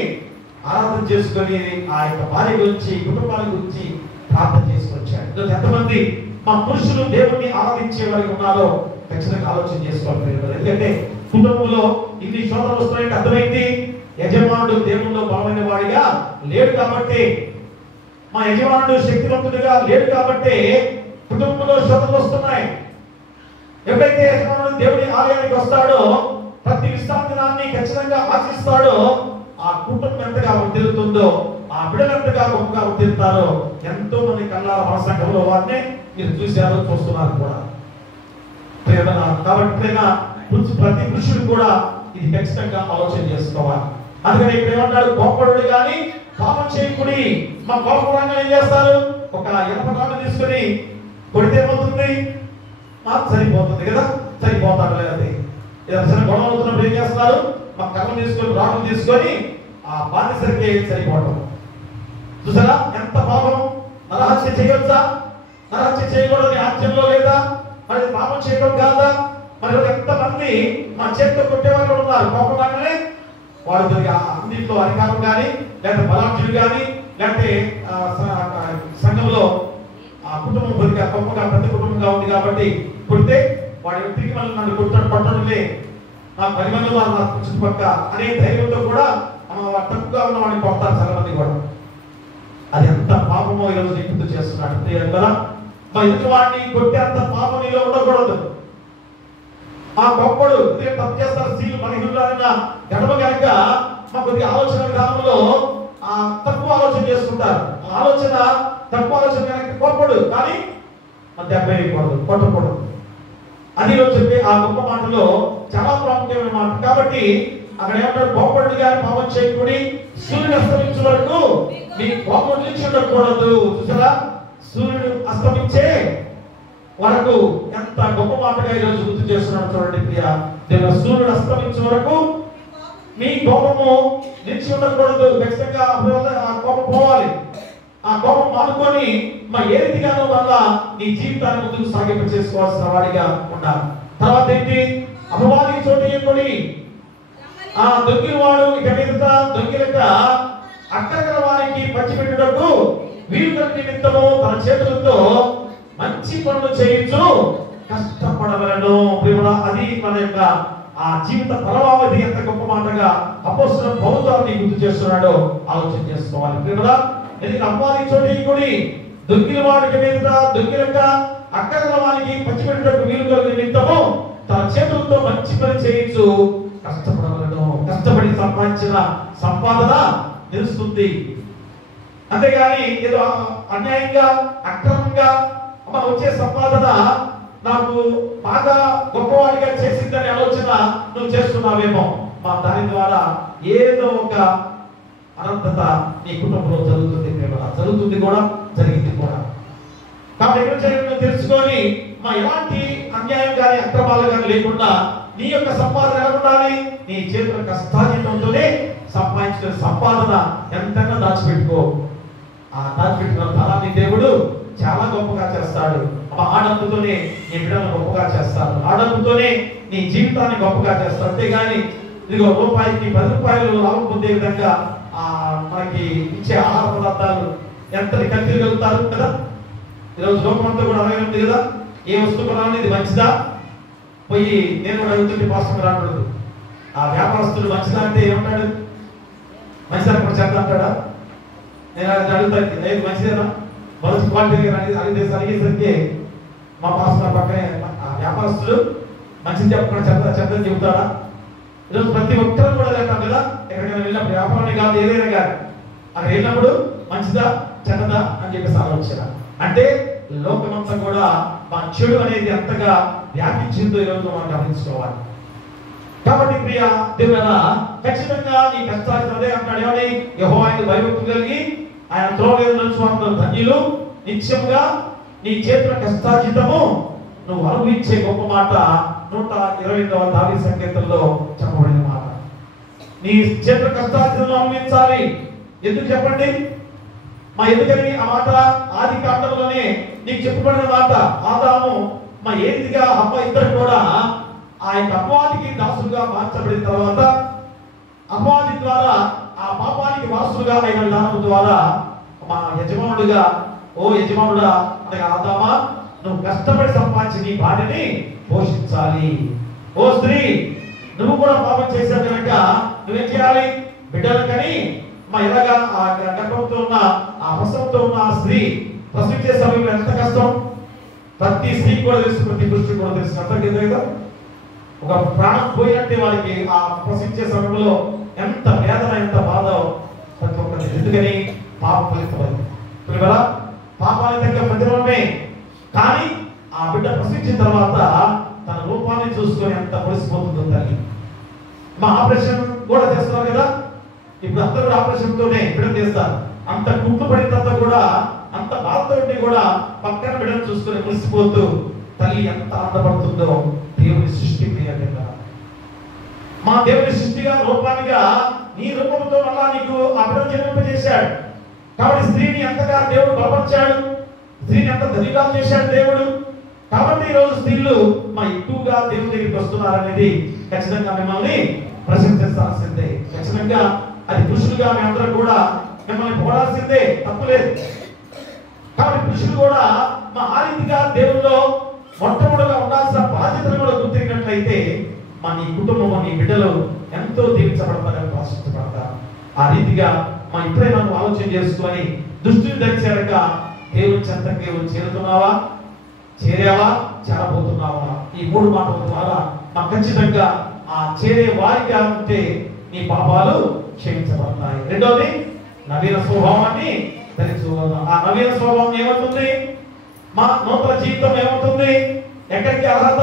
ఆరాధన చేసుకొని ఆ యొక్క భార్య గురించి, కుటుంబాల గురించి ప్రార్థన చేసుకొచ్చాడు. ఎంతమంది మా పురుషులు దేవుణ్ణి ఆరాధించే వారికి ఉన్నారో ఖచ్చితంగా ఆలోచన చేసుకోవాలి. ఎందుకంటే కుటుంబంలో ఇన్ని శోధనలు వస్తున్నాయంటే అర్థమైంది, యజమానుడు దేవుల్లో బలమైన వాడిగా లేడు కాబట్టి, మా యజమానుడు శక్తివంతుడిగా లేడు కాబట్టి కుటుంబంలో శోధనలు వస్తున్నాయి. ఎప్పుడైతే యజమానుడు దేవుని ఆలయానికి వస్తాడో, ప్రతి విశ్రాంతి దినాన్ని ఖచ్చితంగా ఆశిస్తాడో, ఆ కుటుంబం ఎంతగా వర్ధిల్లుతుందో, ఆ బిడ్డలు ఎంతగా గొప్పగా వర్ధిల్లుతారో ఎంతో మంది కళ్ళార మన సంఘంలో వారిని మీరు చూశారు, చూస్తున్నారు కూడా. కాబట్టి ప్రతి పురుషుడు కూడా ఇది ఖచ్చితంగా ఆలోచన చేసుకోవాలి. అందుకని ఇక్కడ ఏమన్నాడు? కోపడు కానీ పాపం చేయకుడి. మా కోపడంగా ఏం చేస్తారు? ఒక ఎనపరాన్ని తీసుకుని కొడితే ఏమవుతుంది? సరిపోతుంది కదా, సరిపోతాడు. లేదంటే ఏదైనా గొడవ అవుతున్నప్పుడు ఏం చేస్తారు? మా కర్రలు తీసుకొని, రాళ్ళు తీసుకొని ఆ బానిసరికి సరిపోవడం. చూసారా ఎంత పాపం? నరహత్య చేయవచ్చా? నరహత్య చేయకూడదు ఆజ్ఞంలో లేదా? మరి పాపం చేయడం కాదా? మరి ఎంతమంది మా చేతితో కొట్టేవాళ్ళు కూడా ఉన్నారు. కోపం రాగానే వాడు అన్నింటిలో అధికారం కానీ, లేకపోతే బలాఢ్యులు కానీ, లేకపోతే సంఘంలో ఆ కుటుంబం కొద్దిగా గొప్పగా పెద్ద కుటుంబంగా ఉంది కాబట్టి కొడితే వాడి తిరిగి మళ్ళీ నన్ను పట్టడంలే, నా 10 మంది వారు నా చుట్టుపక్కల అనే ధైర్యంతో కూడా తక్కువగా ఉన్న వాడిని కొడతారు చాలా మంది కూడా. అది ఎంత పాపమో ఈరోజు గుర్తు చేస్తున్నాడు కదా. మా ఎదుటి వాడిని కొట్టే అంత పాపం నీలో ఉండకూడదు. ఆ గొప్పడు తప్పు చేస్తారు, స్త్రీలు బలహీనులైన గడప కనుక మా కొద్దిగా ఆలోచన విధానంలో తక్కువ ఆలోచన చేసుకుంటారు. ఆలోచన తక్కువ ఆలోచన కనుక గొప్పడు, కానీ దెబ్బ వేయకూడదు, కొట్టకూడదు. అది చెప్పే ఆ గొప్ప మాటలో చాలా ప్రాముఖ్యమైన మాట. కాబట్టి అక్కడ ఏమంటారు? గొప్పడు కానీ పాపం చేయకూడి, సూర్యుడు అస్తమించే వరకు మీ కోపం నిలిచి ఉండకూడదు. చూసారా, సూర్యుడు అస్తమించే వరకు ఎంత గొప్ప మాటగా ఈరోజు గుర్తు చేస్తున్నాడు చూడండి ప్రియా దేవుడు. సూర్యుడు అస్తమించే వరకు మీ కోపము నిలిచి ఉండకూడదు. ఖచ్చితంగా ఆ కోపం పోవాలి. ఆ కోపం మానుకొని ఏ రీతిగానో వల్ల నీ జీవితాన్ని ముందుకు సాగింప చేసుకోవాల్సిన వాడిగా ఉండాలి. తర్వాత ఏంటి? అపవాది చోటు ఏర్పడి ఆ దొంగిల వాడు ఇక మీద దొంగిలక అక్కగల వారికి పంచిపెట్టుటకు వీరు నిమిత్తము తన చేతులతో మంచి పనులు చేయించు కష్టపడవలను. అది మన యొక్క ఆ జీవిత పరమావధి ఎంత గొప్ప మాటగా అపోస్తలుడు పౌలు గారు గుర్తు చేస్తున్నాడో ఆలోచన చేసుకోవాలి కదా. ఎందుకంటే అపవాది చోటి దొంగిల వాడికి మీద దొంగిలక అక్కడ వానికి పంచిపెట్టుటకు వీలు కలిగిన నిమిత్తము తన చేతులతో మంచి పని చేయించు కష్టపడవలను. కష్టపడి సంపాదించిన సంపాదన నిలుస్తుంది. అంతేగాని ఏదో అన్యాయంగా అక్రమంగా వచ్చే సంపాదన నాకు బాగా గొప్పవాడిగా చేసిందని ఆలోచన నువ్వు చేస్తున్నావేమో. దాని ద్వారా ఏదో ఒక అనంతత నీ కుటుంబంలో జరుగుతుంది కూడా జరిగింది కూడా. కాబట్టి ఎక్కడ చేయడం తెలుసుకొని ఎలాంటి అన్యాయం కానీ అక్రమాలు కానీ లేకుండా నీ యొక్క సంపాదన ఎలా ఉండాలి? నీ చేతుల కష్టార్జితంతోనే సంపాదించిన సంపాదన ఎంతైనా దాచిపెట్టుకో. ఆ దాచిపెట్టిన ధనాన్ని దేవుడు చాలా గొప్పగా చేస్తాడు. ఆ డబ్బుతోనే నీ బిడ్డలను గొప్పగా చేస్తాడు. ఆ డబ్బుతోనే నీ జీవితాన్ని గొప్పగా చేస్తాడు. అంతేగాని ఇదిగో రూపాయికి 10 రూపాయలు లాభం పొందే విధంగా మనకి ఇచ్చే ఆహార పదార్థాలు ఎంతని కలిగలుగుతారు కదా. ఈరోజు లోకం అంతా కూడా అలాగే ఉంది కదా. ఏ వస్తువు కొనాలని ఇది మంచిదా పోయి నేను కూడా అడుగుతుంటే పాస్టర్ రాకూడదు. ఆ వ్యాపారస్తుడు మంచిదా అంటే ఏమంటాడు? మంచిదా కూడా చెప్తా అంటాడా? నేను అడుగుతాను ఏది మంచిదేనా మంచి క్వాలిటీ అడిగేసరికి మా పాస్టర్ పక్కనే ఆ వ్యాపారస్తుడు మంచిది చెప్పకుండా చెప్తాను చెబుతాడా? ఈరోజు ప్రతి ఒక్కరు కూడా అంటాం కదా. ఎక్కడికైనా వెళ్ళినప్పుడు వ్యాపారాన్ని కాదు ఏదైనా కాదు అక్కడ వెళ్ళినప్పుడు మంచిదా చెడ్డదా అని చెప్పేసి ఆలోచన. అంటే లోకమంతా కూడా మా చెడు అనేది ఎంతగా వ్యాపించిందో ఈరోజు మనం గమనించుకోవాలి. కాబట్టి ప్రియ దేవుడా ఖచ్చితంగా నీ కష్టాలు అదే అంటాడు. ఏమని? యెహోవాను భయభక్తులు కలిగి ఆయన త్రోవలో నడుచువారు ధన్యులు. నిత్యముగా నీ చేతుల కష్టార్జితము నువ్వు అనుభవించే గొప్ప మాట 128వ దావీదు సంకీర్తనలో చెప్పబడిన మాట. నీ చేతుల కష్టార్జితం అనుభవించాలి. ఎందుకు చెప్పండి? ఎందుకని ఆ మాట ఆది కాండంలోనే నీకు చెప్పబడిన మాట. ఆదాము ఏ రీతిగా హవ్వ ఇద్దరు కూడా ఆ యొక్క అపవాదికి దాసులుగా మార్చబడిన తర్వాత అపవాది ద్వారా ఆ పాపానికి వారసులుగా అయిన విధానం ద్వారా మా యజమానుడిగా ఓ యజమానుడా అనగా ఆదామా నువ్వు కష్టపడి సంపాదించి నీ భార్యని పోషించాలి. ఓ స్త్రీ నువ్వు కూడా పాపం చేశావు కనుక నువ్వేం చేయాలి? బిడ్డలకని ఇలాగా ఆ గర్భంతో ఉన్న ఆ ప్రసవంతో ఉన్న ఆ స్త్రీ ప్రసవించే సమయంలో ఎంత కష్టం ప్రతి స్త్రీ కూడా తెలుసు, ప్రతి పురుషుడు కూడా తెలుసు. అందరికీ కదా ఒక ప్రాణం పోయినట్టే వారికి ఆ ప్రసవించే సమయంలో ఎంత వేదన ఎంత బాధ ప్రతి ఒక్కరి. ఎందుకని? పాపం ఫలితమైంది. పాపాన్ని తగ్గ ప్రతిఫలమే. కానీ ఆ బిడ్డ ప్రసవించిన తర్వాత తన రూపాన్ని చూసుకొని ఎంత పొడిసిపోతుందో తల్లి. ఆపరేషన్ కూడా చేస్తున్నారు కదా. ఇప్పుడు అందరూ ఆపరేషన్ తోనే బిడ్డను చేస్తారు. అంత కుట్టుబడిన తర్వాత కూడా అంత బాధతో కూడా పక్కన బిడ్డను చూసుకొని మురిసిపోతూ తల్లి ఎంత ఆనందపడుతుందో. దేవుని సృష్టి ప్రియంగా మా దేవుని సృష్టిగా రూపానిగా నీ రూపంతో మళ్ళా నీకు ఆ బిడ్డను జన్మింపజేశాడు. కాబట్టి స్త్రీని ఎంతగా దేవుడు బలపరిచాడు, స్త్రీని ఎంత ధనిగా చేశాడు దేవుడు. కాబట్టి ఈరోజు స్త్రీలు ఎక్కువగా దేవుని దగ్గరికి వస్తున్నారనేది ఖచ్చితంగా మిమ్మల్ని ప్రశంసించాల్సిందే. ఖచ్చితంగా అది పురుషులుగా మేమందరం కూడా మిమ్మల్ని పోరాల్సిందే, తప్పులేదు. కాబట్టి పురుషులు కూడా ఆ రీతిగా దేవుల్లో మొట్టమొదటిగా ఉండాల్సిన బాధ్యతను కూడా గుర్తించినట్లయితే నీ కుటుంబం నీ బిడ్డలు ఎంతో దీవించబడతారని ఆశించబడతారు. ఆ రీతిగా ఇప్పుడే మనం ఆలోచన చేసుకొని దృష్టిని ధరించాక దేవుని చెంతకి చేరుతున్నావా, చేరావా, చేరబోతున్నావా? ఈ 3 మాటల ద్వారా ఖచ్చితంగా ఆ చేరే వారిగా ఉంటే నీ పాపాలు క్షమించబడతాయి. రెండోది నవీన స్వభావాన్ని ధరించుకోవాలి. ఆ నవీన స్వభావం ఏమవుతుంది? మా నూతన జీవితం ఏమవుతుంది? ఎక్కడికి అర్హత?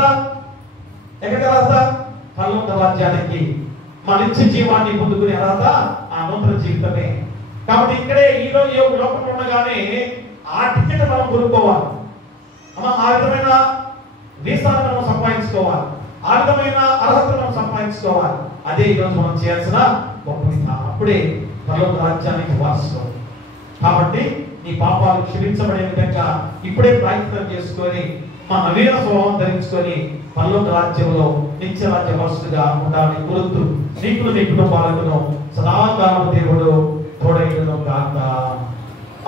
పరలోక రాజ్యానికి నిత్య జీవాన్ని పొందుకునే అర్హత ఆ నూతన జీవితమే. కాబట్టి ఇక్కడే ఈరోజు లోకంలో ఉండగానే ఆ టికెట్ మనం కొనుక్కోవాలి. ఆ విధమైన వీసాను మనం సంపాదించుకోవాలి, ఆ విధమైన అర్హతను మనం సంపాదించుకోవాలి. అదే ఈరోజు మనం చేయాల్సిన గొప్ప విధానం. అప్పుడే పరలోక రాజ్యానికి వారసులు. కాబట్టి నీ పాపాలు క్షమించబడే విధంగా ఇప్పుడే ప్రయత్నం చేసుకొని నవీన స్వభావం ధరించుకొని పరలోక రాజ్యంలో నిత్య రాజ్య వారసులుగా ఉండాలని కోరుతూ నీకు నీ కుటుంబాలను సదాకాలం దేవుడు తోడైనను గాక.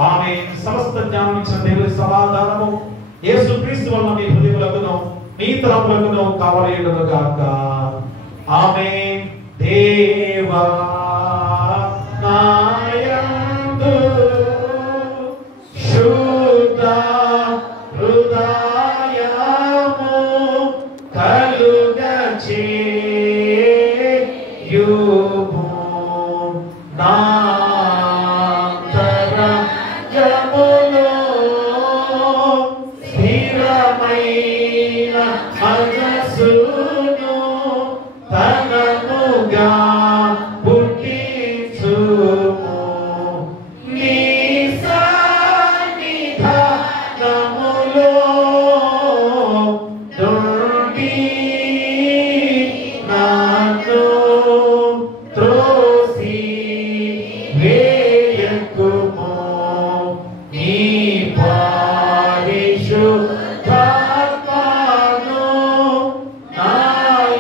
ఆమేన్. సమస్త జ్ఞానం ఇచ్చిన దేవుని సమాధానము యేసుక్రీస్తు వలన మీ హృదయములకును మీ తలములకును కావలేను గాక. ఆమేన్. దేవా నాయందు శుద్ధ హృదయము కలుగచేయుము. నాంతరంగములో స్థిరమైన మనసును తనముగా పుట్టించుము. నీ సన్నిధానములో నుండి నన్ను త్రోసి వేయకుము. నీ పరిశుద్ధాత్మను నా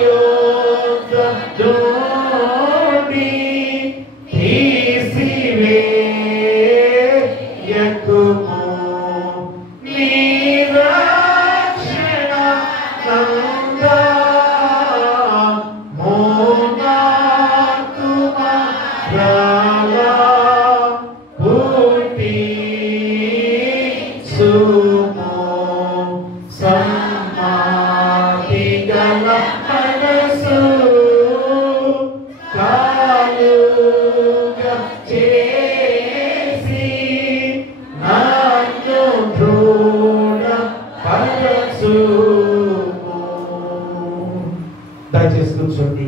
యొద్ద నుండి తీసివేయకుము. నీ రక్షణ నందము నాకు మరల పుట్టించుము. సమాధి గల మనసు కాలుగా చేసి నన్ను దృఢపరచుము. దయచేసి కూర్చోండి.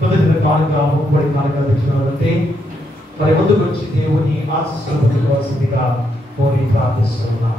మొదటి కానుక మొక్కుబడి కానుక తెచ్చినట్లయితే మరి ముందుకు వచ్చి దేవుని ఆశీస్సులు పొందుకోవాల్సిందిగా కోరి ప్రార్థిస్తున్నాం.